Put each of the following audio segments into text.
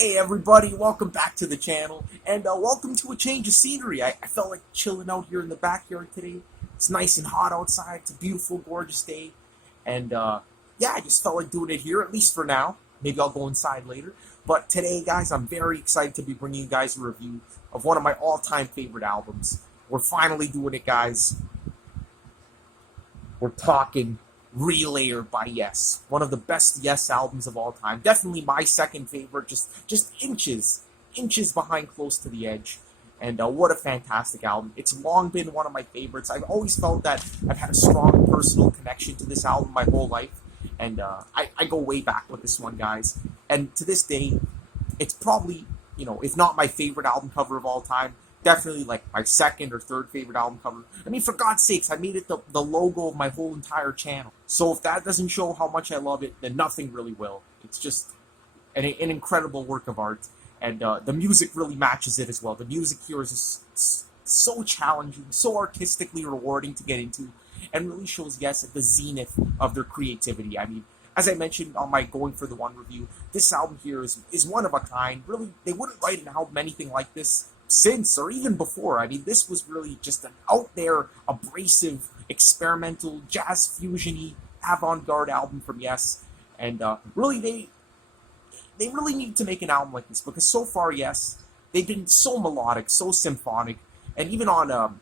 Hey everybody, welcome back to the channel, and welcome to a change of scenery. I felt like chilling out here in the backyard today. It's nice and hot outside. It's a beautiful, gorgeous day, and yeah, I just felt like doing it here, at least for now. Maybe I'll go inside later. But today, guys, I'm very excited to be bringing you guys a review of one of my all-time favorite albums. We're finally doing it, guys. We're talking Relayer by Yes, one of the best Yes albums of all time. Definitely my second favorite, just inches behind Close to the Edge. And what a fantastic album. It's long been one of my favorites. I've always felt that I've had a strong personal connection to this album my whole life. And I go way back with this one, guys. And to this day, it's probably, if not my favorite album cover of all time, definitely like my second or third favorite album cover. I mean, for God's sakes, I made it the logo of my whole entire channel. So if that doesn't show how much I love it, then nothing really will. It's just an incredible work of art. And the music really matches it as well. The music here is so challenging, so artistically rewarding to get into, and really shows Yes at the zenith of their creativity. I mean, as I mentioned on my Going for the One review, this album here is one of a kind. Really, they wouldn't write an album anything like this since or even before. I mean, this was really just an out there, abrasive, experimental, jazz fusion-y, avant-garde album from Yes. And really, they really need to make an album like this because so far, Yes, they've been so melodic, so symphonic, and even on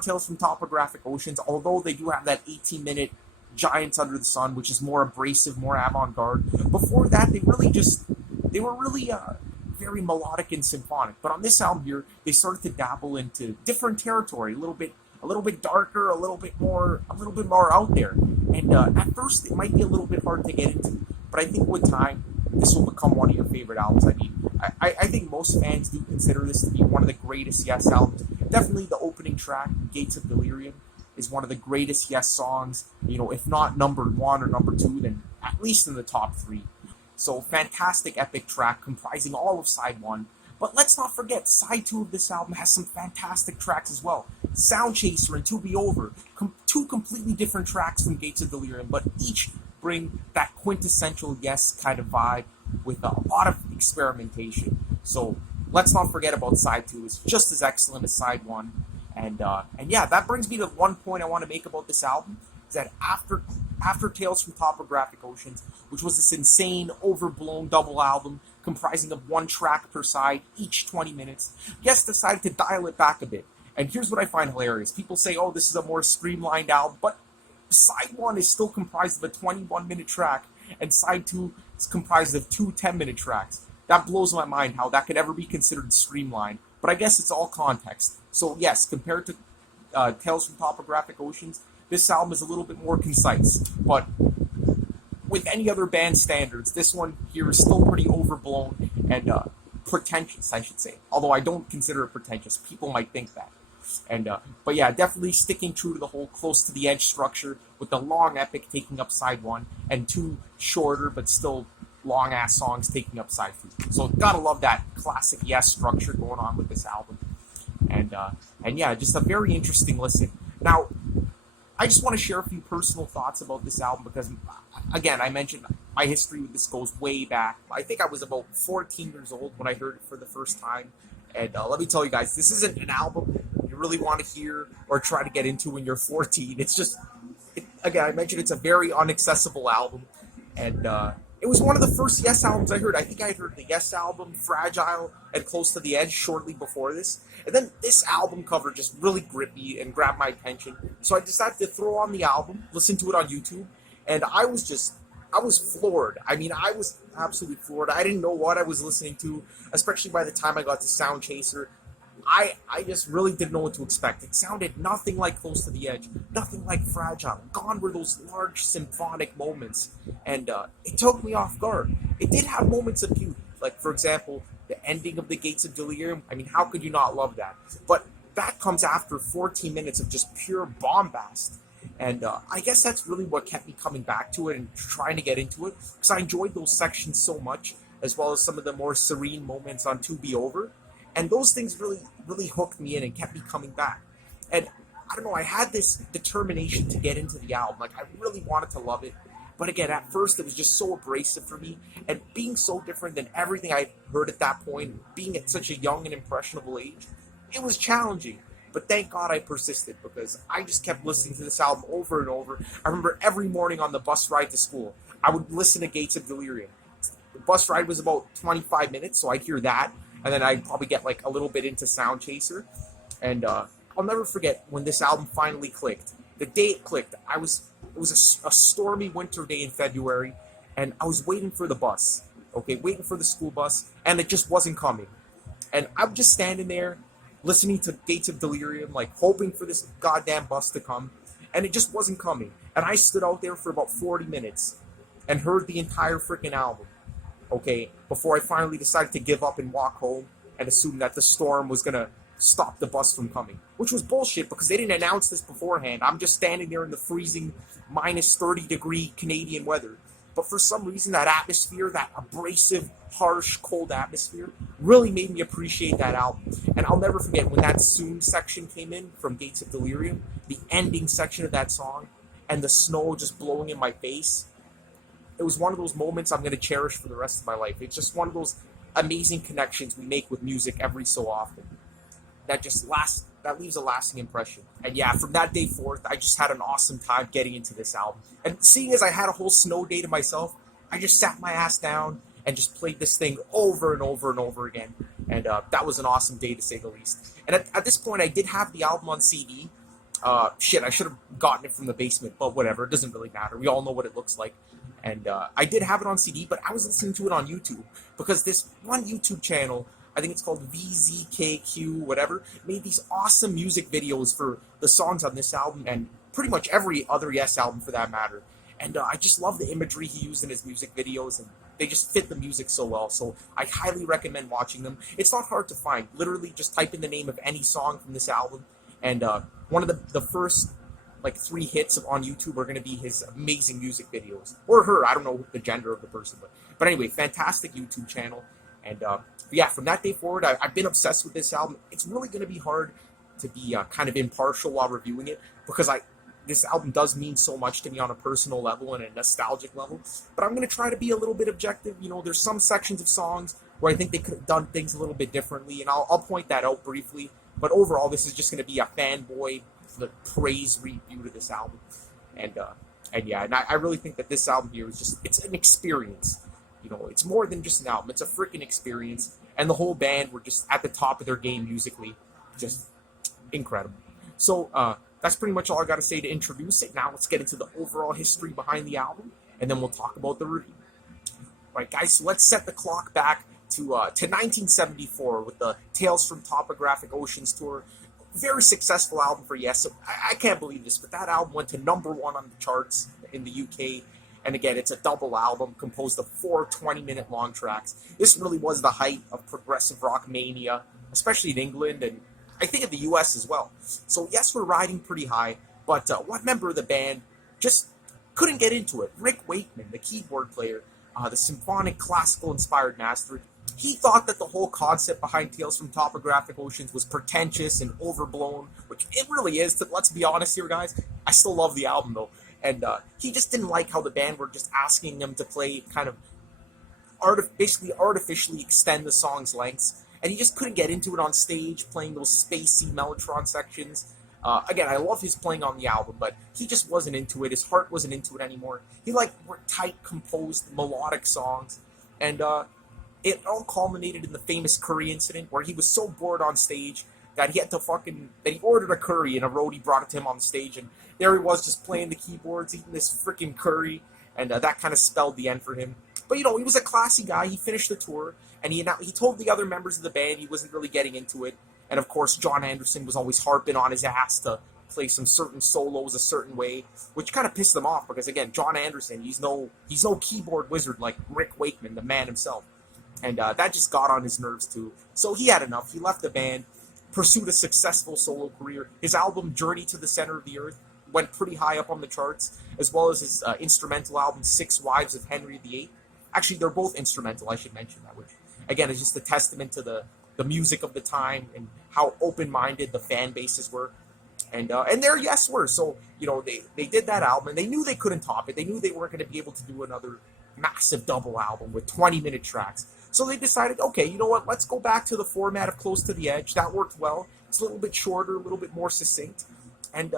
Tales from Topographic Oceans, although they do have that 18-minute Giants Under the Sun, which is more abrasive, more avant-garde. Before that, they were really very melodic and symphonic. But on this album here, they started to dabble into different territory, a little bit darker, a little bit more out there. And at first, it might be a little bit hard to get into, but I think with time, this will become one of your favorite albums. I mean, I think most fans do consider this to be one of the greatest Yes albums. Definitely the opening track, Gates of Delirium, is one of the greatest Yes songs. If not number one or number two, then at least in the top three. So fantastic epic track comprising all of side one. But let's not forget, side two of this album has some fantastic tracks as well. Sound Chaser and To Be Over, two completely different tracks from Gates of Delirium, but each bring that quintessential Yes kind of vibe with a lot of experimentation. So let's not forget about side two. It's just as excellent as side one. And yeah, that brings me to one point I want to make about this album, is that after Tales from Topographic Oceans, which was this insane, overblown double album comprising of one track per side, each 20 minutes, Yes decided to dial it back a bit. And here's what I find hilarious. People say, oh, this is a more streamlined album, but side one is still comprised of a 21-minute track, and side two is comprised of two 10-minute tracks. That blows my mind how that could ever be considered streamlined, but I guess it's all context. So yes, compared to Tales from Topographic Oceans, this album is a little bit more concise, but with any other band standards, this one here is still pretty overblown and pretentious, I should say. Although I don't consider it pretentious. People might think that. And but yeah, definitely sticking true to the whole Close to the Edge structure, with the long epic taking up side one and two shorter but still long ass songs taking up side two. So gotta love that classic Yes structure going on with this album. And yeah, just a very interesting listen. Now, I just want to share a few personal thoughts about this album because, again, I mentioned my history with this goes way back. I think I was about 14 years old when I heard it for the first time. And let me tell you guys, this isn't an album you really want to hear or try to get into when you're 14. It's just, again, I mentioned it's a very inaccessible album. And it was one of the first Yes albums I heard. I think I heard the Yes album, Fragile, and Close to the Edge shortly before this. And then this album cover just really gripped me and grabbed my attention. So I decided to throw on the album, listen to it on YouTube, and I was floored. I mean, I was absolutely floored. I didn't know what I was listening to, especially by the time I got to Sound Chaser. I just really didn't know what to expect. It sounded nothing like Close to the Edge, nothing like Fragile. Gone were those large symphonic moments, and it took me off guard. It did have moments of beauty, like, for example, the ending of the Gates of Delirium. I mean, how could you not love that? But that comes after 14 minutes of just pure bombast. And I guess that's really what kept me coming back to it and trying to get into it, because I enjoyed those sections so much, as well as some of the more serene moments on To Be Over. And those things really hooked me in and kept me coming back. And I don't know, I had this determination to get into the album. Like, I really wanted to love it. But again, at first it was just so abrasive for me, and being so different than everything I heard at that point, being at such a young and impressionable age, it was challenging. But thank God I persisted because I just kept listening to this album over and over. I remember every morning on the bus ride to school, I would listen to Gates of Delirium. The bus ride was about 25 minutes, so I'd hear that, and then I'd probably get like a little bit into Sound Chaser. And I'll never forget when this album finally clicked. The day it clicked, it was a stormy winter day in February, and I was waiting for the bus, okay, waiting for the school bus, and it just wasn't coming. And I'm just standing there, listening to Gates of Delirium, like hoping for this goddamn bus to come, and it just wasn't coming. And I stood out there for about 40 minutes and heard the entire freaking album, okay, before I finally decided to give up and walk home and assume that the storm was gonna stop the bus from coming, which was bullshit because they didn't announce this beforehand. I'm just standing there in the freezing minus 30-degree Canadian weather. But for some reason, that atmosphere, that abrasive, harsh, cold atmosphere, really made me appreciate that album. And I'll never forget when that Soon section came in from Gates of Delirium, the ending section of that song, and the snow just blowing in my face. It was one of those moments I'm going to cherish for the rest of my life. It's just one of those amazing connections we make with music every so often. That leaves a lasting impression. And yeah, from that day forth, I just had an awesome time getting into this album. And seeing as I had a whole snow day to myself, I just sat my ass down and just played this thing over and over and over again. And that was an awesome day to say the least. And at this point, I did have the album on CD. I should have gotten it from the basement, but whatever, it doesn't really matter. We all know what it looks like. And I did have it on CD, but I was listening to it on YouTube because this one YouTube channel, I think it's called VZKQ, whatever, made these awesome music videos for the songs on this album and pretty much every other Yes album for that matter. And I just love the imagery he used in his music videos, and they just fit the music so well. So I highly recommend watching them. It's not hard to find. Literally just type in the name of any song from this album, and one of the first like 3 hits on YouTube are going to be his amazing music videos. Or her, I don't know the gender of the person. But anyway, fantastic YouTube channel. And yeah, from that day forward, I've been obsessed with this album. It's really going to be hard to be kind of impartial while reviewing it because this album does mean so much to me on a personal level and a nostalgic level. But I'm going to try to be a little bit objective. You know, there's some sections of songs where I think they could have done things a little bit differently, and I'll point that out briefly. But overall, this is just going to be a fanboy praise review to this album. And yeah, and I really think that this album here is it's an experience. You know, it's more than just an album. It's a freaking experience. And the whole band were just at the top of their game musically. Just incredible. So that's pretty much all I got to say to introduce it. Now let's get into the overall history behind the album, and then we'll talk about the review. All right, guys, so let's set the clock back to 1974 with the Tales from Topographic Oceans tour. Very successful album for Yes. I can't believe this, but that album went to #1 on the charts in the UK. And again, it's a double album composed of 4 20-minute long tracks. This really was the height of progressive rock mania, especially in England and I think in the US as well. So Yes, we're riding pretty high, but one member of the band just couldn't get into it. Rick Wakeman, the keyboard player, the symphonic classical-inspired master, he thought that the whole concept behind Tales from Topographic Oceans was pretentious and overblown, which it really is. Let's be honest here, guys. I still love the album, though. And he just didn't like how the band were just asking him to play kind of basically artificially extend the song's lengths. And he just couldn't get into it on stage, playing those spacey Mellotron sections. Again, I love his playing on the album, but he just wasn't into it. His heart wasn't into it anymore. He liked more tight, composed, melodic songs. And it all culminated in the famous curry incident where he was so bored on stage that he had to that he ordered a curry and a roadie brought it to him on stage, and there he was just playing the keyboards, eating this freaking curry, and that kind of spelled the end for him. But you know, he was a classy guy. He finished the tour, and he told the other members of the band he wasn't really getting into it. And of course, John Anderson was always harping on his ass to play some certain solos a certain way, which kind of pissed them off because again, John Anderson, he's no keyboard wizard like Rick Wakeman, the man himself, and that just got on his nerves too. So he had enough. He left the band, pursued a successful solo career. His album Journey to the Center of the Earth went pretty high up on the charts, as well as his instrumental album Six Wives of Henry VIII. Actually, they're both instrumental, I should mention that, which again is just a testament to the music of the time and how open-minded the fan bases were. And their yes were. So, they did that album, and they knew they couldn't top it. They knew they weren't going to be able to do another massive double album with 20-minute tracks. So they decided, okay, you know what, let's go back to the format of Close to the Edge. That worked well. It's a little bit shorter, a little bit more succinct, and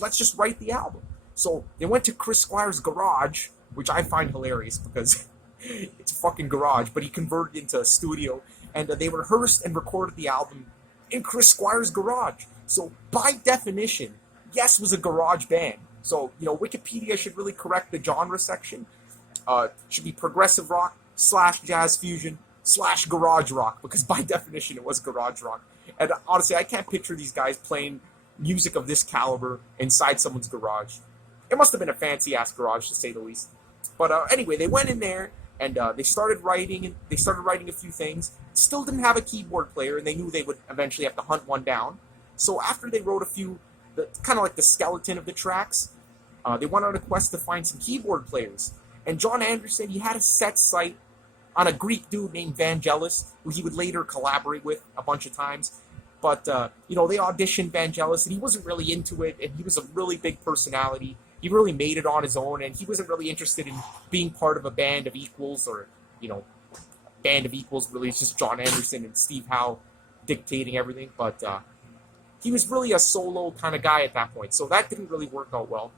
let's just write the album. So they went to Chris Squire's garage, which I find hilarious because it's a fucking garage, but he converted it into a studio, and they rehearsed and recorded the album in Chris Squire's garage. So by definition, Yes was a garage band. So, Wikipedia should really correct the genre section. It should be progressive rock / jazz fusion / garage rock, because by definition it was garage rock. And honestly, I can't picture these guys playing music of this caliber inside someone's garage. It must have been a fancy-ass garage, to say the least. But anyway, they went in there, and they started writing, a few things. Still didn't have a keyboard player, and they knew they would eventually have to hunt one down. So after they wrote a few, kind of like the skeleton of the tracks, they went on a quest to find some keyboard players. And John Anderson, he had a set sight on a Greek dude named Vangelis, who he would later collaborate with a bunch of times. But, they auditioned Vangelis, and he wasn't really into it, and he was a really big personality. He really made it on his own, and he wasn't really interested in being part of a band of equals, or, band of equals, really. It's just John Anderson and Steve Howe dictating everything. But he was really a solo kind of guy at that point, so that didn't really work out well.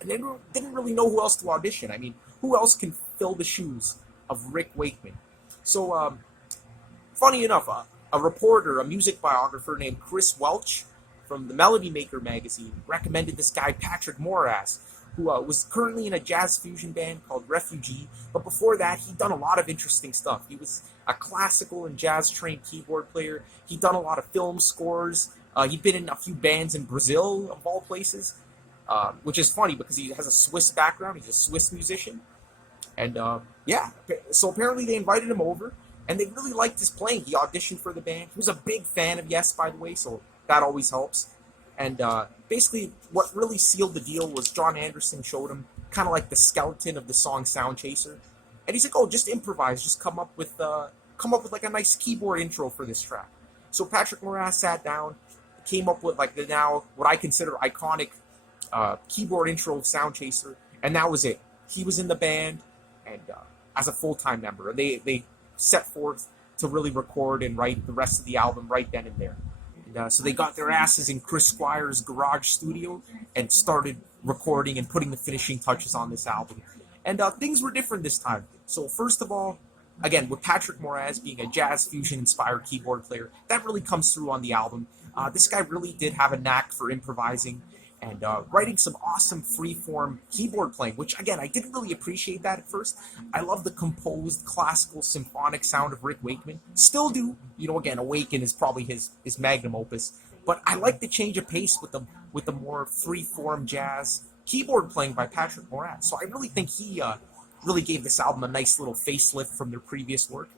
And they didn't really know who else to audition. I mean, who else can fill the shoes of Rick Wakeman? So, funny enough, a reporter, a music biographer named Chris Welch from the Melody Maker magazine recommended this guy, Patrick Moraz, who was currently in a jazz fusion band called Refugee. But before that, he'd done a lot of interesting stuff. He was a classical and jazz-trained keyboard player. He'd done a lot of film scores. He'd been in a few bands in Brazil, of all places. Which is funny because he has a Swiss background. He's a Swiss musician. And, so apparently they invited him over, and they really liked his playing. He auditioned for the band. He was a big fan of Yes, by the way, so that always helps. And basically what really sealed the deal was John Anderson showed him kind of like the skeleton of the song Sound Chaser. And he's like, oh, just improvise. Just come up with like a nice keyboard intro for this track. So Patrick Moraz sat down, came up with like what I consider iconic keyboard intro of Sound Chaser, and that was it. He was in the band, and as a full-time member, and they set forth to really record and write the rest of the album right then and there. And, so they got their asses in Chris Squire's garage studio and started recording and putting the finishing touches on this album. And things were different this time. So first of all, again, with Patrick Moraz being a jazz fusion-inspired keyboard player, that really comes through on the album. This guy really did have a knack for improvising and writing some awesome free-form keyboard playing, which, again, I didn't really appreciate that at first. I love the composed, classical, symphonic sound of Rick Wakeman. Still do. Again, Awaken is probably his magnum opus. But I like the change of pace with the more free-form jazz keyboard playing by Patrick Moraz. So I really think he really gave this album a nice little facelift from their previous work.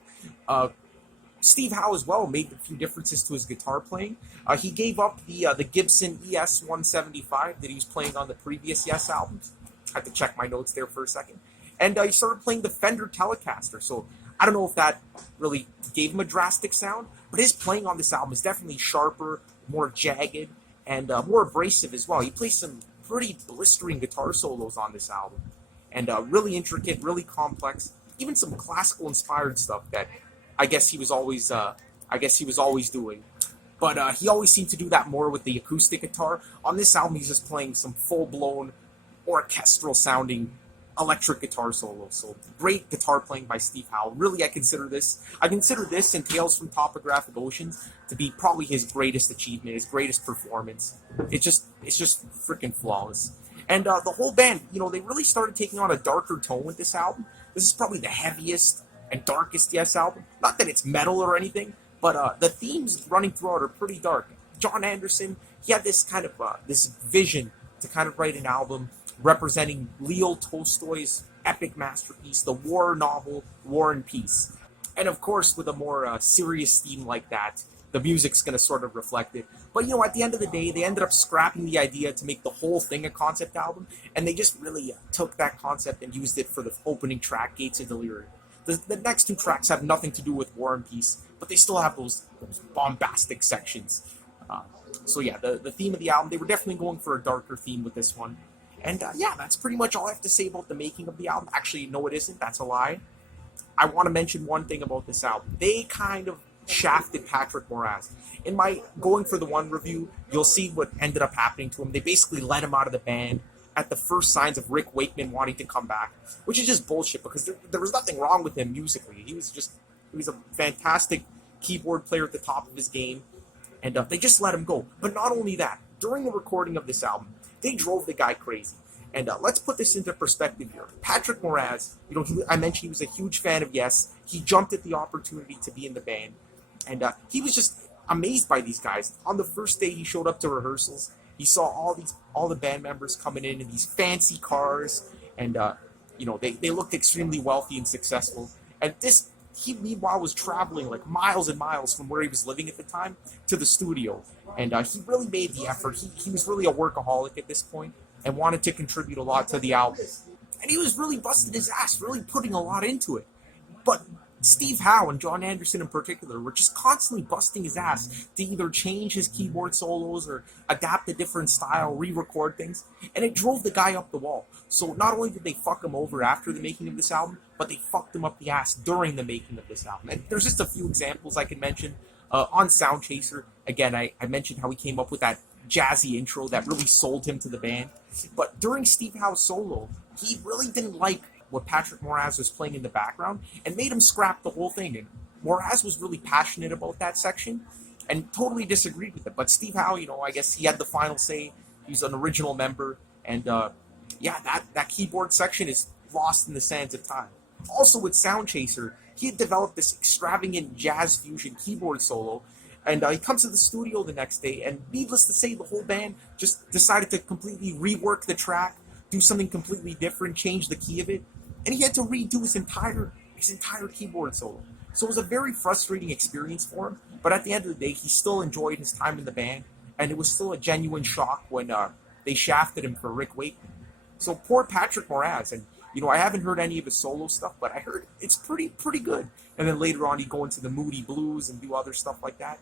Steve Howe as well made a few differences to his guitar playing. He gave up the Gibson ES 175 that he was playing on the previous Yes albums. I had to check my notes there for a second. And he started playing the Fender Telecaster. So I don't know if that really gave him a drastic sound, but his playing on this album is definitely sharper, more jagged, and more abrasive as well. He plays some pretty blistering guitar solos on this album, and really intricate, really complex, even some classical inspired stuff that I guess he was always doing. But he always seemed to do that more with the acoustic guitar. On this album, he's just playing some full-blown orchestral sounding electric guitar solos. So great guitar playing by Steve Howe. Really, I consider this and Tales from Topographic Oceans to be probably his greatest achievement, his greatest performance. It's just freaking flawless. And the whole band, they really started taking on a darker tone with this album. This is probably the heaviest and darkest Yes album. Not that it's metal or anything, but the themes running throughout are pretty dark. John Anderson, he had this kind of this vision to kind of write an album representing Leo Tolstoy's epic masterpiece, the war novel War and Peace. And of course, with a more serious theme like that, the music's going to sort of reflect it. But at the end of the day, they ended up scrapping the idea to make the whole thing a concept album, and they just really took that concept and used it for the opening track, Gates of Delirium. The next two tracks have nothing to do with War and Peace, but they still have those bombastic sections. Uh, so yeah, the theme of the album, they were definitely going for a darker theme with this one. And yeah, that's pretty much all I have to say about the making of the album. Actually, no, it isn't. That's a lie. I want to mention one thing about this album. They kind of shafted Patrick Moraz. In my going for the one review, you'll see what ended up happening to him. They basically let him out of the band at the first signs of Rick Wakeman wanting to come back, which is just bullshit because there was nothing wrong with him musically. He was a fantastic keyboard player at the top of his game, and they just let him go. But not only that, during the recording of this album, they drove the guy crazy. And let's put this into perspective here. Patrick Moraz, I mentioned he was a huge fan of Yes. He jumped at the opportunity to be in the band, and he was just amazed by these guys. On the first day he showed up to rehearsals, he saw all the band members coming in these fancy cars, and they looked extremely wealthy and successful. And he meanwhile was traveling like miles and miles from where he was living at the time to the studio, and he really made the effort. He was really a workaholic at this point and wanted to contribute a lot to the album. And he was really busting his ass, really putting a lot into it. But Steve Howe and John Anderson in particular were just constantly busting his ass to either change his keyboard solos or adapt a different style, re-record things, and it drove the guy up the wall. So not only did they fuck him over after the making of this album, but they fucked him up the ass during the making of this album. And there's just a few examples I can mention. On Sound Chaser, again, I mentioned how he came up with that jazzy intro that really sold him to the band. But during Steve Howe's solo, he really didn't like what Patrick Moraz was playing in the background and made him scrap the whole thing. And Moraz was really passionate about that section and totally disagreed with it. But Steve Howe, I guess he had the final say. He's an original member. And that keyboard section is lost in the sands of time. Also with Sound Chaser, he had developed this extravagant jazz fusion keyboard solo. And he comes to the studio the next day, and needless to say, the whole band just decided to completely rework the track, do something completely different, change the key of it, and he had to redo his entire keyboard solo. So it was a very frustrating experience for him, but at the end of the day, he still enjoyed his time in the band, and it was still a genuine shock when they shafted him for Rick Wakeman. So poor Patrick Moraz, and I haven't heard any of his solo stuff, but I heard it's pretty good. And then later on, he'd go into the Moody Blues and do other stuff like that.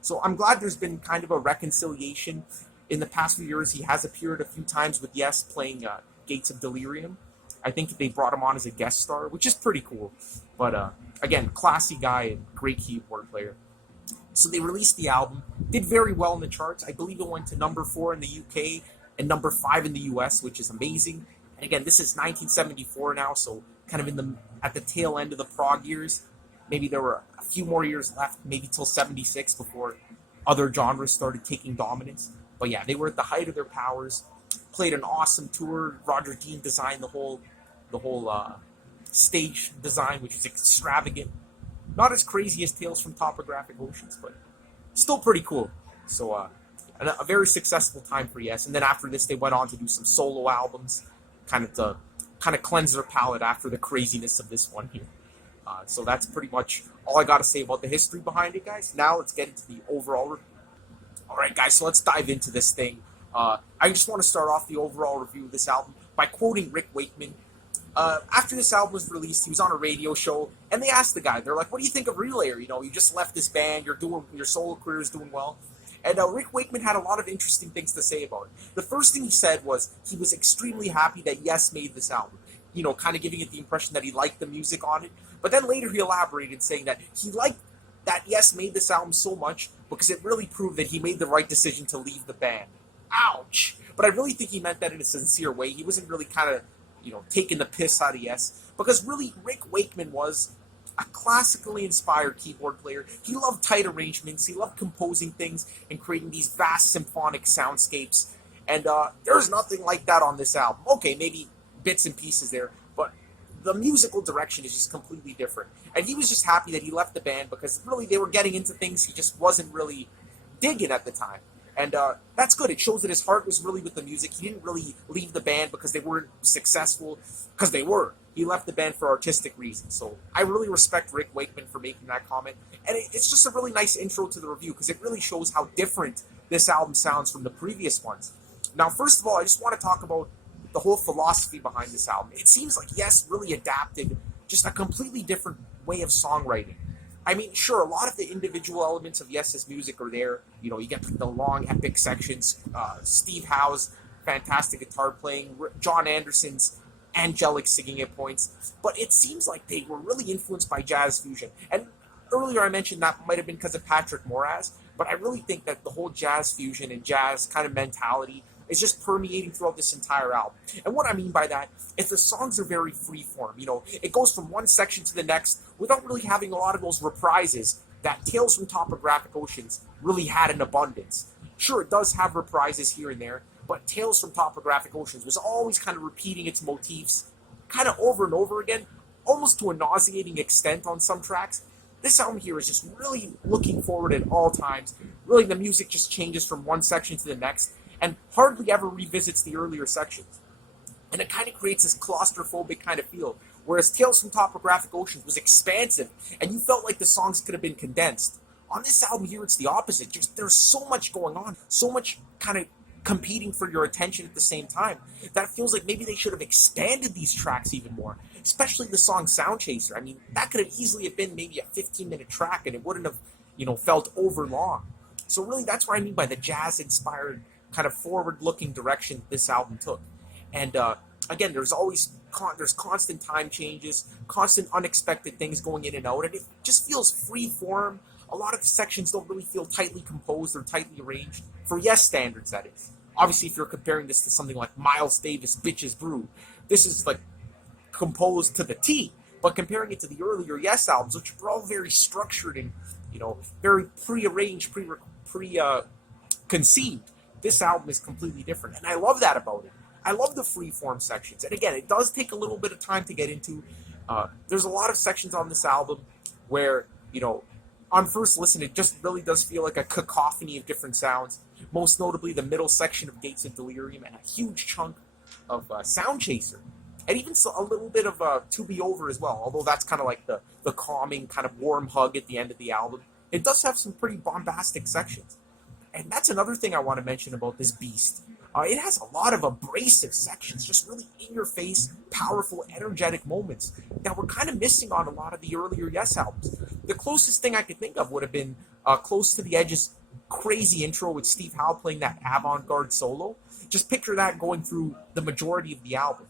So I'm glad there's been kind of a reconciliation. In the past few years, he has appeared a few times with Yes playing Gates of Delirium. I think they brought him on as a guest star, which is pretty cool. But again, classy guy and great keyboard player. So they released the album, did very well in the charts. I believe it went to number 4 in the UK and number 5 in the US, which is amazing. And again, this is 1974 now, so kind of at the tail end of the prog years. Maybe there were a few more years left, maybe till 76 before other genres started taking dominance. But yeah, they were at the height of their powers, played an awesome tour. Roger Dean designed the whole stage design, which is extravagant. Not as crazy as Tales from Topographic Oceans, but still pretty cool. So a very successful time for Yes. And then after this, they went on to do some solo albums, kind of cleanse their palate after the craziness of this one here. So that's pretty much all I got to say about the history behind it, guys. Now let's get into the overall review. All right, guys, so let's dive into this thing. I just want to start off the overall review of this album by quoting Rick Wakeman. After this album was released, he was on a radio show, and they asked the guy, they're like, what do you think of Relayer? You just left this band, your solo career is doing well. And Rick Wakeman had a lot of interesting things to say about it. The first thing he said was he was extremely happy that Yes made this album. Kind of giving it the impression that he liked the music on it. But then later he elaborated, saying that he liked that Yes made this album so much because it really proved that he made the right decision to leave the band. Ouch! But I really think he meant that in a sincere way. He wasn't really kind of, taking the piss out of Yes. Because really, Rick Wakeman was a classically inspired keyboard player. He loved tight arrangements. He loved composing things and creating these vast symphonic soundscapes. And there's nothing like that on this album. Okay, maybe bits and pieces there, but the musical direction is just completely different. And he was just happy that he left the band because really they were getting into things he just wasn't really digging at the time. And that's good. It shows that his heart was really with the music. He didn't really leave the band because they weren't successful, because they were. He left the band for artistic reasons. So I really respect Rick Wakeman for making that comment. And it's just a really nice intro to the review because it really shows how different this album sounds from the previous ones. Now, first of all, I just want to talk about the whole philosophy behind this album. It seems like Yes really adapted just a completely different way of songwriting. I mean, sure, a lot of the individual elements of Yes's music are there. You know, you get the long epic sections, Steve Howe's fantastic guitar playing, John Anderson's angelic singing at points, but it seems like they were really influenced by jazz fusion. And earlier I mentioned that might have been because of Patrick Moraz, but I really think that the whole jazz fusion and jazz kind of mentality is just permeating throughout this entire album. And what I mean by that is the songs are very freeform. You know, it goes from one section to the next without really having a lot of those reprises that Tales from Topographic Oceans really had in abundance. Sure, it does have reprises here and there, but Tales from Topographic Oceans was always kind of repeating its motifs kind of over and over again, almost to a nauseating extent on some tracks. This album here is just really looking forward at all times. Really, the music just changes from one section to the next and hardly ever revisits the earlier sections. And it kind of creates this claustrophobic kind of feel, whereas Tales from Topographic Oceans was expansive, and you felt like the songs could have been condensed. On this album here, it's the opposite. Just there's so much going on, so much kind of competing for your attention at the same time, that feels like maybe they should have expanded these tracks even more, especially the song Sound Chaser. I mean, that could have easily have been maybe a 15-minute track, and it wouldn't have, felt over long. So really, that's what I mean by the jazz-inspired kind of forward-looking direction this album took. And again, there's constant time changes, constant unexpected things going in and out, and it just feels free form. A lot of the sections don't really feel tightly composed or tightly arranged, for Yes standards, that is. Obviously, if you're comparing this to something like Miles Davis' Bitches Brew, this is like composed to the T. But comparing it to the earlier Yes albums, which were all very structured and, very prearranged, conceived, this album is completely different. And I love that about it. I love the free-form sections. And again, it does take a little bit of time to get into. There's a lot of sections on this album where, on first listen, it just really does feel like a cacophony of different sounds. Most notably, the middle section of Gates of Delirium and a huge chunk of Sound Chaser. And even a little bit of To Be Over as well, although that's kind of like the calming, kind of warm hug at the end of the album. It does have some pretty bombastic sections. And that's another thing I want to mention about this beast. It has a lot of abrasive sections, just really in-your-face, powerful, energetic moments that were kind of missing on a lot of the earlier Yes albums. The closest thing I could think of would have been Close to the Edge's crazy intro with Steve Howe playing that avant-garde solo. Just picture that going through the majority of the album.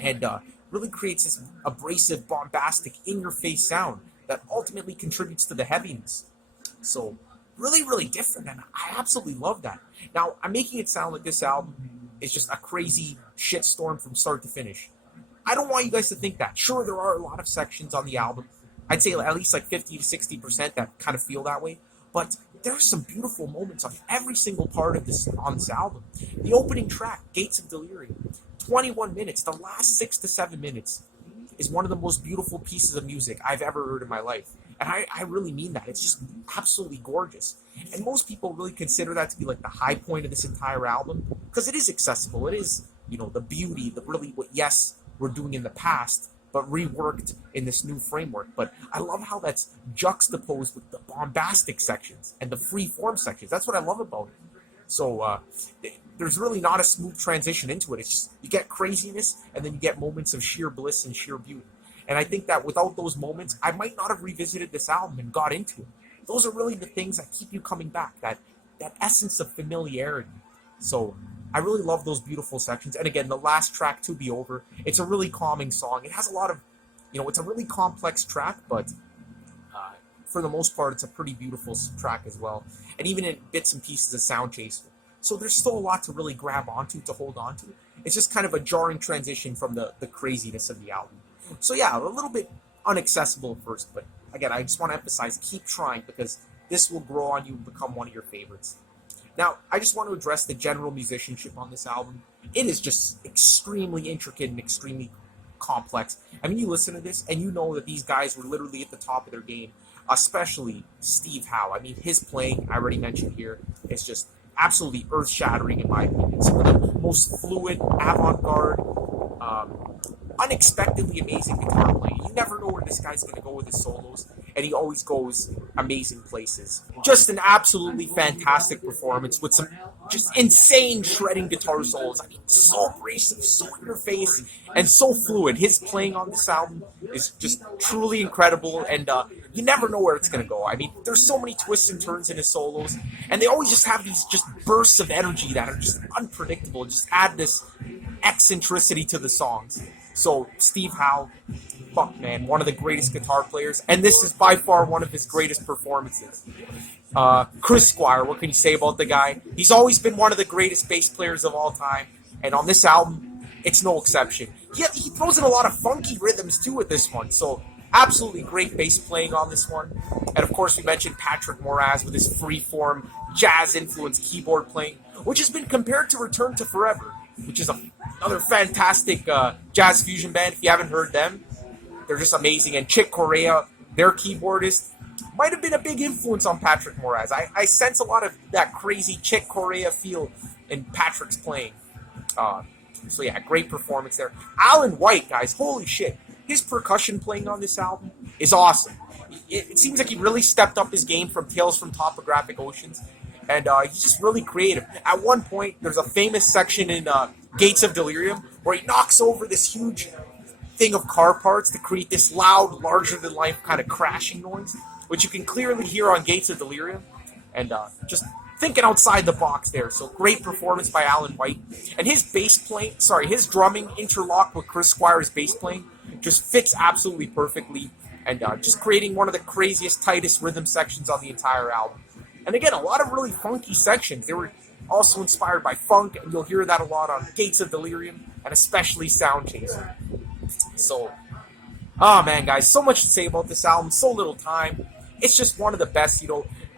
And really creates this abrasive, bombastic, in-your-face sound that ultimately contributes to the heaviness. So, really, really different, and I absolutely love that. Now, I'm making it sound like this album is just a crazy shitstorm from start to finish. I don't want you guys to think that. Sure, there are a lot of sections on the album. I'd say at least like 50 to 60% that kind of feel that way. But there are some beautiful moments on every single part of this album. The opening track, Gates of Delirium, 21 minutes. The last 6 to 7 minutes is one of the most beautiful pieces of music I've ever heard in my life. And I really mean that. It's just absolutely gorgeous. And most people really consider that to be like the high point of this entire album, because it is accessible. It is, the beauty, really what Yes were doing in the past, but reworked in this new framework. But I love how that's juxtaposed with the bombastic sections and the free form sections. That's what I love about it. So there's really not a smooth transition into it. It's just you get craziness and then you get moments of sheer bliss and sheer beauty. And I think that without those moments, I might not have revisited this album and got into it. Those are really the things that keep you coming back, that essence of familiarity. So I really love those beautiful sections. And again, the last track, To Be Over, it's a really calming song. It has a lot of, it's a really complex track, but for the most part, it's a pretty beautiful track as well. And even in bits and pieces of Sound Chaser. So there's still a lot to really grab onto, to hold onto. It's just kind of a jarring transition from the craziness of the album. So yeah, a little bit inaccessible at first, but again, I just want to emphasize, keep trying, because this will grow on you and become one of your favorites. Now, I just want to address the general musicianship on this album. It is just extremely intricate and extremely complex. I mean, you listen to this, and you know that these guys were literally at the top of their game, especially Steve Howe. I mean, his playing, I already mentioned here, is just absolutely earth-shattering in my opinion. Some of the most fluid, avant-garde, unexpectedly amazing guitar playing. You never know where this guy's going to go with his solos, and he always goes amazing places. Just an absolutely fantastic performance with some just insane shredding guitar solos. I mean, so abrasive, so in your face, and so fluid. His playing on this album is just truly incredible, and you never know where it's going to go. I mean, there's so many twists and turns in his solos, and they always just have these just bursts of energy that are just unpredictable, just add this eccentricity to the songs. So, Steve Howe, fuck man, one of the greatest guitar players, and this is by far one of his greatest performances. Chris Squire, what can you say about the guy? He's always been one of the greatest bass players of all time, and on this album, it's no exception. He throws in a lot of funky rhythms too with this one, so absolutely great bass playing on this one. And of course, we mentioned Patrick Moraz with his freeform, jazz-influenced keyboard playing, which has been compared to Return to Forever, which is another fantastic jazz fusion band. If you haven't heard them, they're just amazing. And Chick Corea, their keyboardist, might have been a big influence on Patrick Moraz. I sense a lot of that crazy Chick Corea feel in Patrick's playing. So yeah, great performance there. Alan White, guys, holy shit. His percussion playing on this album is awesome. It seems like he really stepped up his game from Tales from Topographic Oceans. And he's just really creative. At one point, there's a famous section in Gates of Delirium where he knocks over this huge thing of car parts to create this loud, larger-than-life kind of crashing noise, which you can clearly hear on Gates of Delirium. And just thinking outside the box there. So great performance by Alan White. And his his drumming interlocked with Chris Squire's bass playing just fits absolutely perfectly. And just creating one of the craziest, tightest rhythm sections on the entire album. And again, a lot of really funky sections. They were also inspired by funk, and you'll hear that a lot on Gates of Delirium, and especially Sound Chaser. So, oh man, guys, so much to say about this album, so little time. It's just one of the best,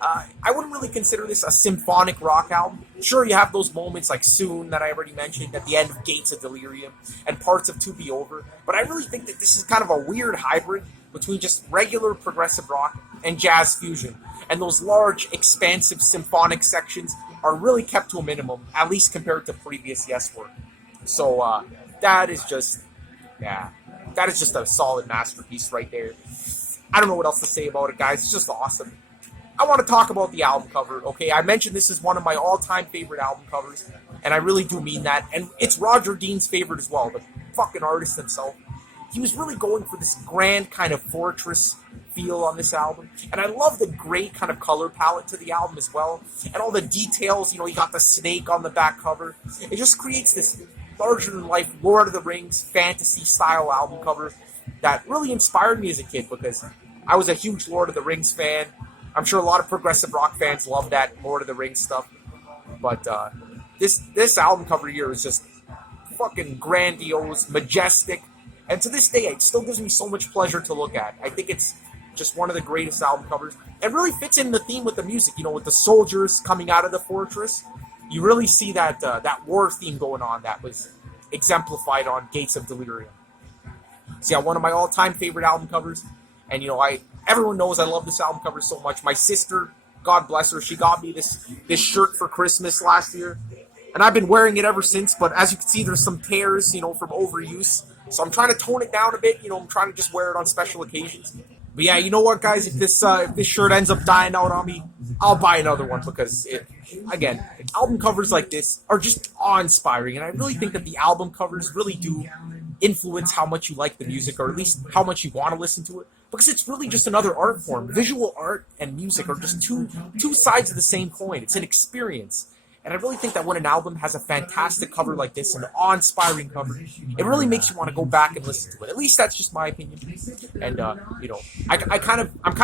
I wouldn't really consider this a symphonic rock album. Sure, you have those moments like Soon that I already mentioned at the end of Gates of Delirium and parts of To Be Over, but I really think that this is kind of a weird hybrid between just regular progressive rock and jazz fusion. And those large, expansive symphonic sections are really kept to a minimum, at least compared to previous Yes work. So that is just a solid masterpiece right there. I don't know what else to say about it, guys. It's just awesome. I want to talk about the album cover, okay? I mentioned this is one of my all-time favorite album covers, and I really do mean that. And it's Roger Dean's favorite as well, the fucking artist himself. He was really going for this grand kind of fortress feel on this album. And I love the great kind of color palette to the album as well. And all the details, you got the snake on the back cover. It just creates this larger-than-life Lord of the Rings fantasy-style album cover that really inspired me as a kid because I was a huge Lord of the Rings fan. I'm sure a lot of progressive rock fans love that Lord of the Rings stuff. But this album cover here is just fucking grandiose, majestic. And to this day, it still gives me so much pleasure to look at. I think it's just one of the greatest album covers. It really fits in the theme with the music, with the soldiers coming out of the fortress. You really see that war theme going on that was exemplified on Gates of Delirium. So yeah, one of my all-time favorite album covers. And everyone knows I love this album cover so much. My sister, God bless her, she got me this shirt for Christmas last year. And I've been wearing it ever since, but as you can see, there's some tears, from overuse. So I'm trying to tone it down a bit. I'm trying to just wear it on special occasions. But yeah, you know what, guys? If this shirt ends up dying out on me, I'll buy another one because, album covers like this are just awe-inspiring. And I really think that the album covers really do influence how much you like the music, or at least how much you want to listen to it. Because it's really just another art form. Visual art and music are just two sides of the same coin. It's an experience. And I really think that when an album has a fantastic cover like this, an awe-inspiring cover, it really makes you want to go back and listen to it. At least that's just my opinion. And I'm kind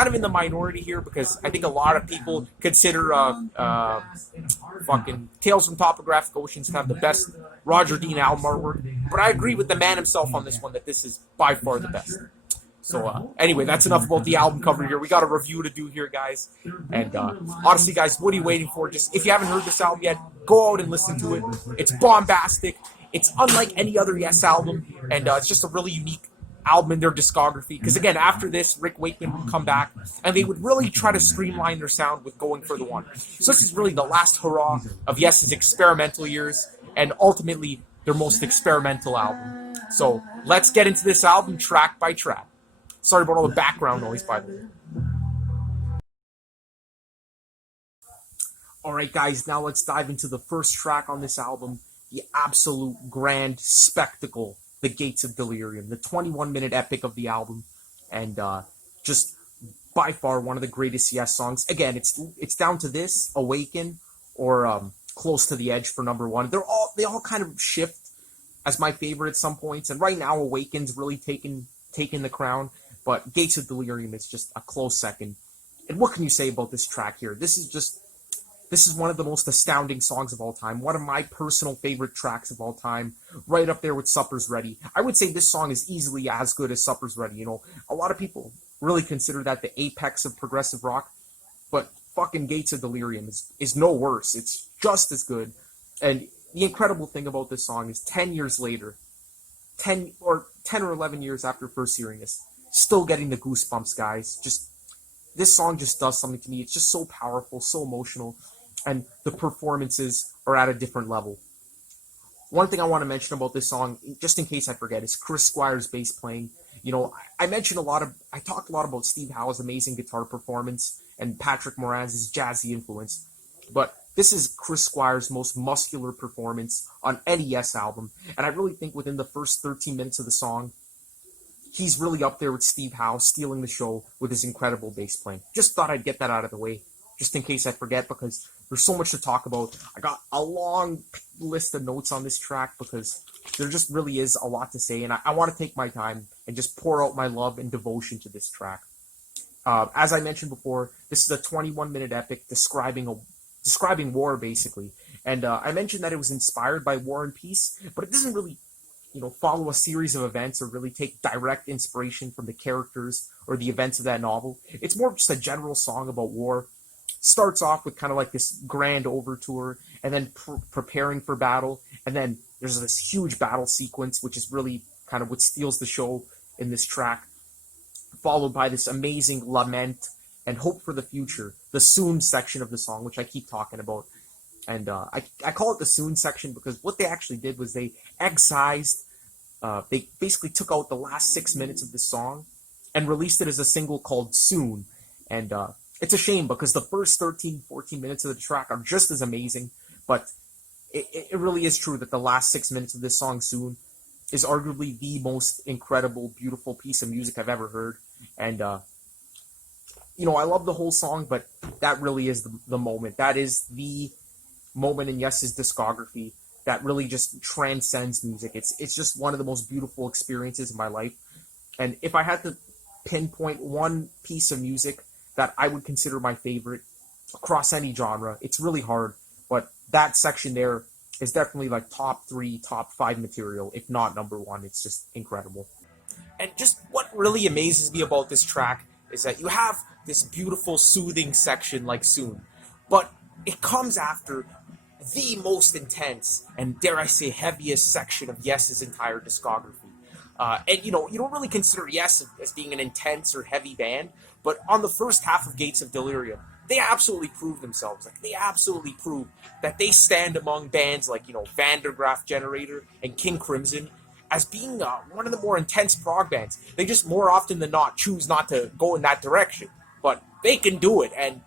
of in the minority here because I think a lot of people consider fucking Tales from Topographic Oceans to have the best Roger Dean album artwork. But I agree with the man himself on this one that this is by far the best. So anyway, that's enough about the album cover here. We got a review to do here, guys. And honestly, guys, what are you waiting for? Just if you haven't heard this album yet, go out and listen to it. It's bombastic. It's unlike any other Yes album, and it's just a really unique album in their discography. Because again, after this, Rick Wakeman would come back, and they would really try to streamline their sound with Going for the One. So this is really the last hurrah of Yes's experimental years, and ultimately their most experimental album. So let's get into this album track by track. Sorry about all the background noise, by the way. Alright guys, now let's dive into the first track on this album, the absolute grand spectacle, The Gates of Delirium, the 21-minute epic of the album, and just by far one of the greatest Yes songs. Again, it's down to this, Awaken, or Close to the Edge for number one. They all kind of shift as my favorite at some points, and right now Awaken's really taking the crown, but Gates of Delirium is just a close second. And what can you say about this track here? This is one of the most astounding songs of all time. One of my personal favorite tracks of all time. Right up there with Supper's Ready. I would say this song is easily as good as Supper's Ready. You know, a lot of people really consider that the apex of progressive rock. But fucking Gates of Delirium is no worse. It's just as good. And the incredible thing about this song is 10 years later, 10 or 11 years after first hearing this, still getting the goosebumps, guys. This song just does something to me. It's just so powerful, so emotional, and the performances are at a different level. One thing I want to mention about this song, just in case I forget, is Chris Squire's bass playing. You know, I talked a lot about Steve Howe's amazing guitar performance and Patrick Moran's jazzy influence, but this is Chris Squire's most muscular performance on any Yes album, and I really think within the first 13 minutes of the song, he's really up there with Steve Howe, stealing the show with his incredible bass playing. Just thought I'd get that out of the way, just in case I forget, because there's so much to talk about. I got a long list of notes on this track because there just really is a lot to say, and I want to take my time and just pour out my love and devotion to this track. As I mentioned before, this is a 21-minute epic describing war, basically. And I mentioned that it was inspired by War and Peace, but it doesn't really, follow a series of events or really take direct inspiration from the characters or the events of that novel. It's more of just a general song about war. Starts off with kind of like this grand overture, and then preparing for battle, and then there's this huge battle sequence, which is really kind of what steals the show in this track, followed by this amazing lament and hope for the future, the soon section of the song, which I keep talking about. And I call it the soon section because what they actually did was they excised, they basically took out the last 6 minutes of the song and released it as a single called Soon. And it's a shame because the first 13, 14 minutes of the track are just as amazing, but it really is true that the last 6 minutes of this song, Soon, is arguably the most incredible, beautiful piece of music I've ever heard. And, I love the whole song, but that really is the moment. That is the moment in Yes's discography that really just transcends music. It's just one of the most beautiful experiences in my life. And if I had to pinpoint one piece of music that I would consider my favorite across any genre, it's really hard, but that section there is definitely like top 3, top 5 material, if not number 1. It's just incredible. And just what really amazes me about this track is that you have this beautiful, soothing section like Soon, but it comes after the most intense and, dare I say, heaviest section of Yes's entire discography. And you don't really consider Yes as being an intense or heavy band, but on the first half of Gates of Delirium, they absolutely proved themselves. Like, they absolutely proved that they stand among bands like, Vandergraaf Generator and King Crimson as being one of the more intense prog bands. They just more often than not choose not to go in that direction, but they can do it. And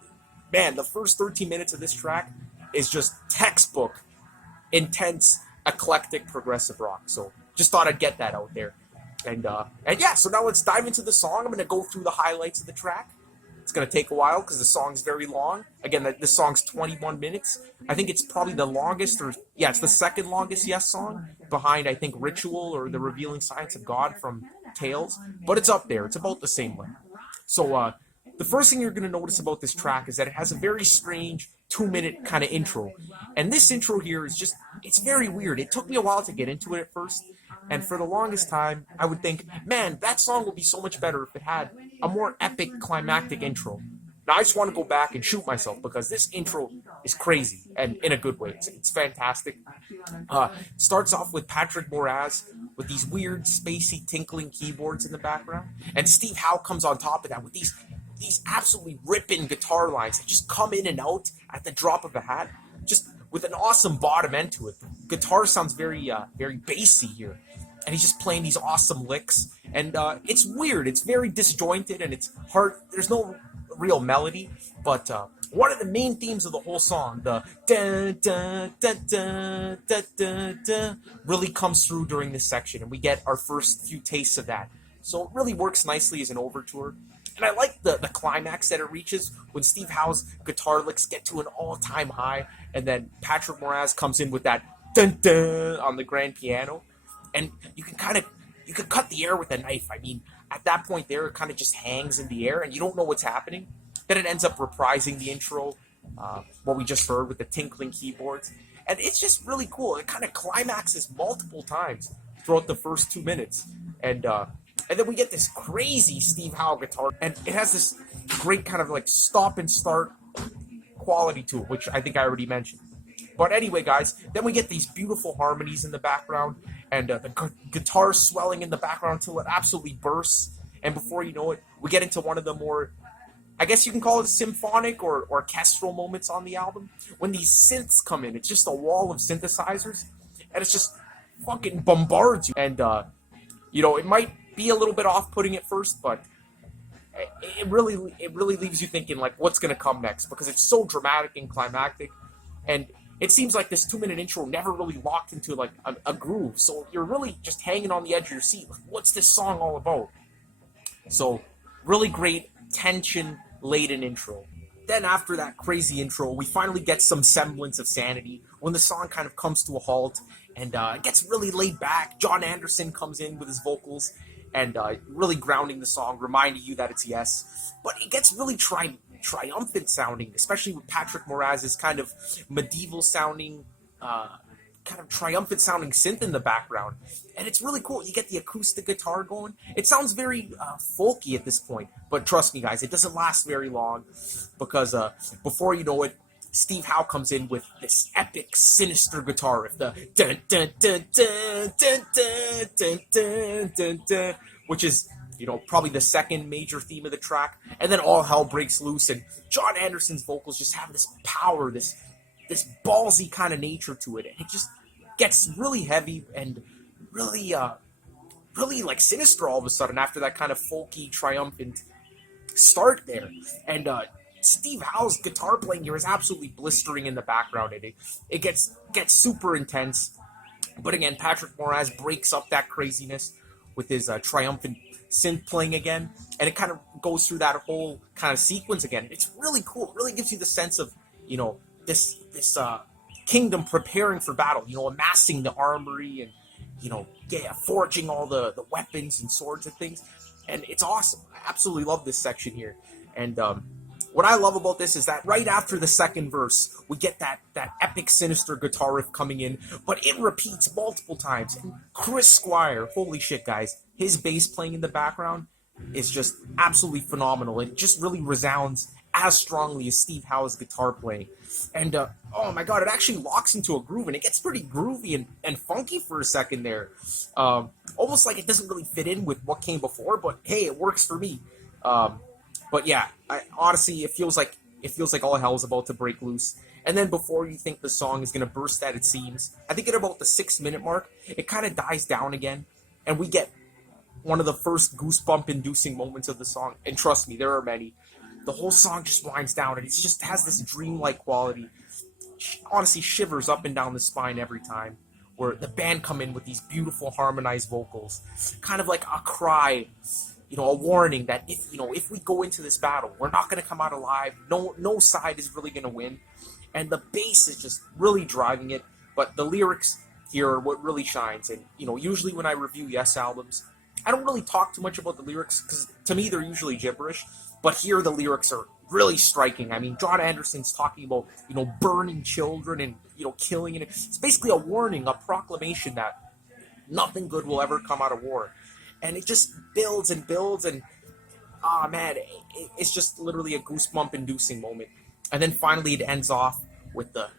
man, the first 13 minutes of this track is just textbook, intense, eclectic progressive rock. So just thought I'd get that out there. And yeah, so now let's dive into the song. I'm going to go through the highlights of the track. It's going to take a while because the song's very long. Again, this song's 21 minutes. I think it's probably the longest, it's the second longest Yes song, behind, I think, Ritual or The Revealing Science of God from Tales. But it's up there. It's about the same length. So the first thing you're going to notice about this track is that it has a very strange 2-minute kind of intro. And this intro here is it's very weird. It took me a while to get into it at first. And for the longest time, I would think, man, that song would be so much better if it had a more epic, climactic intro. Now, I just want to go back and shoot myself because this intro is crazy, and in a good way. It's fantastic. Starts off with Patrick Moraz with these weird, spacey, tinkling keyboards in the background. And Steve Howe comes on top of that with these absolutely ripping guitar lines that just come in and out at the drop of a hat, just with an awesome bottom end to it. The guitar sounds very bassy here, and he's just playing these awesome licks, and it's weird. It's very disjointed, and it's hard. There's no real melody, but one of the main themes of the whole song, the da da da da da da da, really comes through during this section, and we get our first few tastes of that. So it really works nicely as an overture. And I like the climax that it reaches when Steve Howe's guitar licks get to an all-time high, and then Patrick Moraz comes in with that dun dun on the grand piano, and you can cut the air with a knife. I mean, at that point there, it kind of just hangs in the air, and you don't know what's happening. Then it ends up reprising the intro, what we just heard with the tinkling keyboards, and it's just really cool. It kind of climaxes multiple times throughout the first 2 minutes, and then we get this crazy Steve Howe guitar, and it has this great kind of like stop and start quality to it, which I think I already mentioned. But anyway, guys, then we get these beautiful harmonies in the background, and the guitar swelling in the background until it absolutely bursts. And before you know it, we get into one of the more, I guess you can call it symphonic or orchestral moments on the album. When these synths come in, it's just a wall of synthesizers, and it's just fucking bombards you. And, it might be a little bit off-putting at first, but it really leaves you thinking, like, what's going to come next, because it's so dramatic and climactic, and it seems like this 2-minute intro never really locked into, like, a groove, so you're really just hanging on the edge of your seat, like, what's this song all about? So, really great, tension-laden intro. Then after that crazy intro, we finally get some semblance of sanity when the song kind of comes to a halt, and it gets really laid back. John Anderson comes in with his vocals, and really grounding the song, reminding you that it's Yes. But it gets really triumphant sounding, especially with Patrick Moraz's kind of medieval sounding, kind of triumphant sounding synth in the background. And it's really cool. You get the acoustic guitar going. It sounds very folky at this point, but trust me, guys, it doesn't last very long, because before you know it, Steve Howe comes in with this epic, sinister guitar riff, the dun dun dun dun dun dun dun dun dun dun, which is, probably the second major theme of the track, and then all hell breaks loose, and John Anderson's vocals just have this power, this ballsy kind of nature to it, and it just gets really heavy and really, really like sinister all of a sudden after that kind of folky, triumphant start there, and Steve Howe's guitar playing here is absolutely blistering in the background, and it gets super intense. But again, Patrick Moraz breaks up that craziness with his triumphant synth playing again, and it kind of goes through that whole kind of sequence again. It's really cool. It really gives you the sense of, this kingdom preparing for battle, amassing the armory and, forging all the weapons and swords and things. And it's awesome. I absolutely love this section here. And what I love about this is that right after the second verse, we get that epic, sinister guitar riff coming in, but it repeats multiple times. And Chris Squire, holy shit, guys, his bass playing in the background is just absolutely phenomenal. It just really resounds as strongly as Steve Howe's guitar playing. And, oh my god, it actually locks into a groove, and it gets pretty groovy and funky for a second there. Almost like it doesn't really fit in with what came before, but hey, it works for me. But yeah, honestly, it feels like all hell is about to break loose. And then before you think the song is going to burst at its seams, I think at about the 6-minute mark, it kind of dies down again, and we get one of the first goosebump-inducing moments of the song. And trust me, there are many. The whole song just winds down, and it just has this dreamlike quality. Honestly, shivers up and down the spine every time, where the band come in with these beautiful harmonized vocals, kind of like a cry, a warning that if we go into this battle, we're not going to come out alive. No side is really going to win, and the bass is just really driving it. But the lyrics here are what really shines. And usually when I review Yes albums, I don't really talk too much about the lyrics because to me they're usually gibberish. But here the lyrics are really striking. I mean, John Anderson's talking about burning children and killing, and it's basically a warning, a proclamation that nothing good will ever come out of war. And it just builds and builds, and man, it's just literally a goosebump-inducing moment. And then finally it ends off with the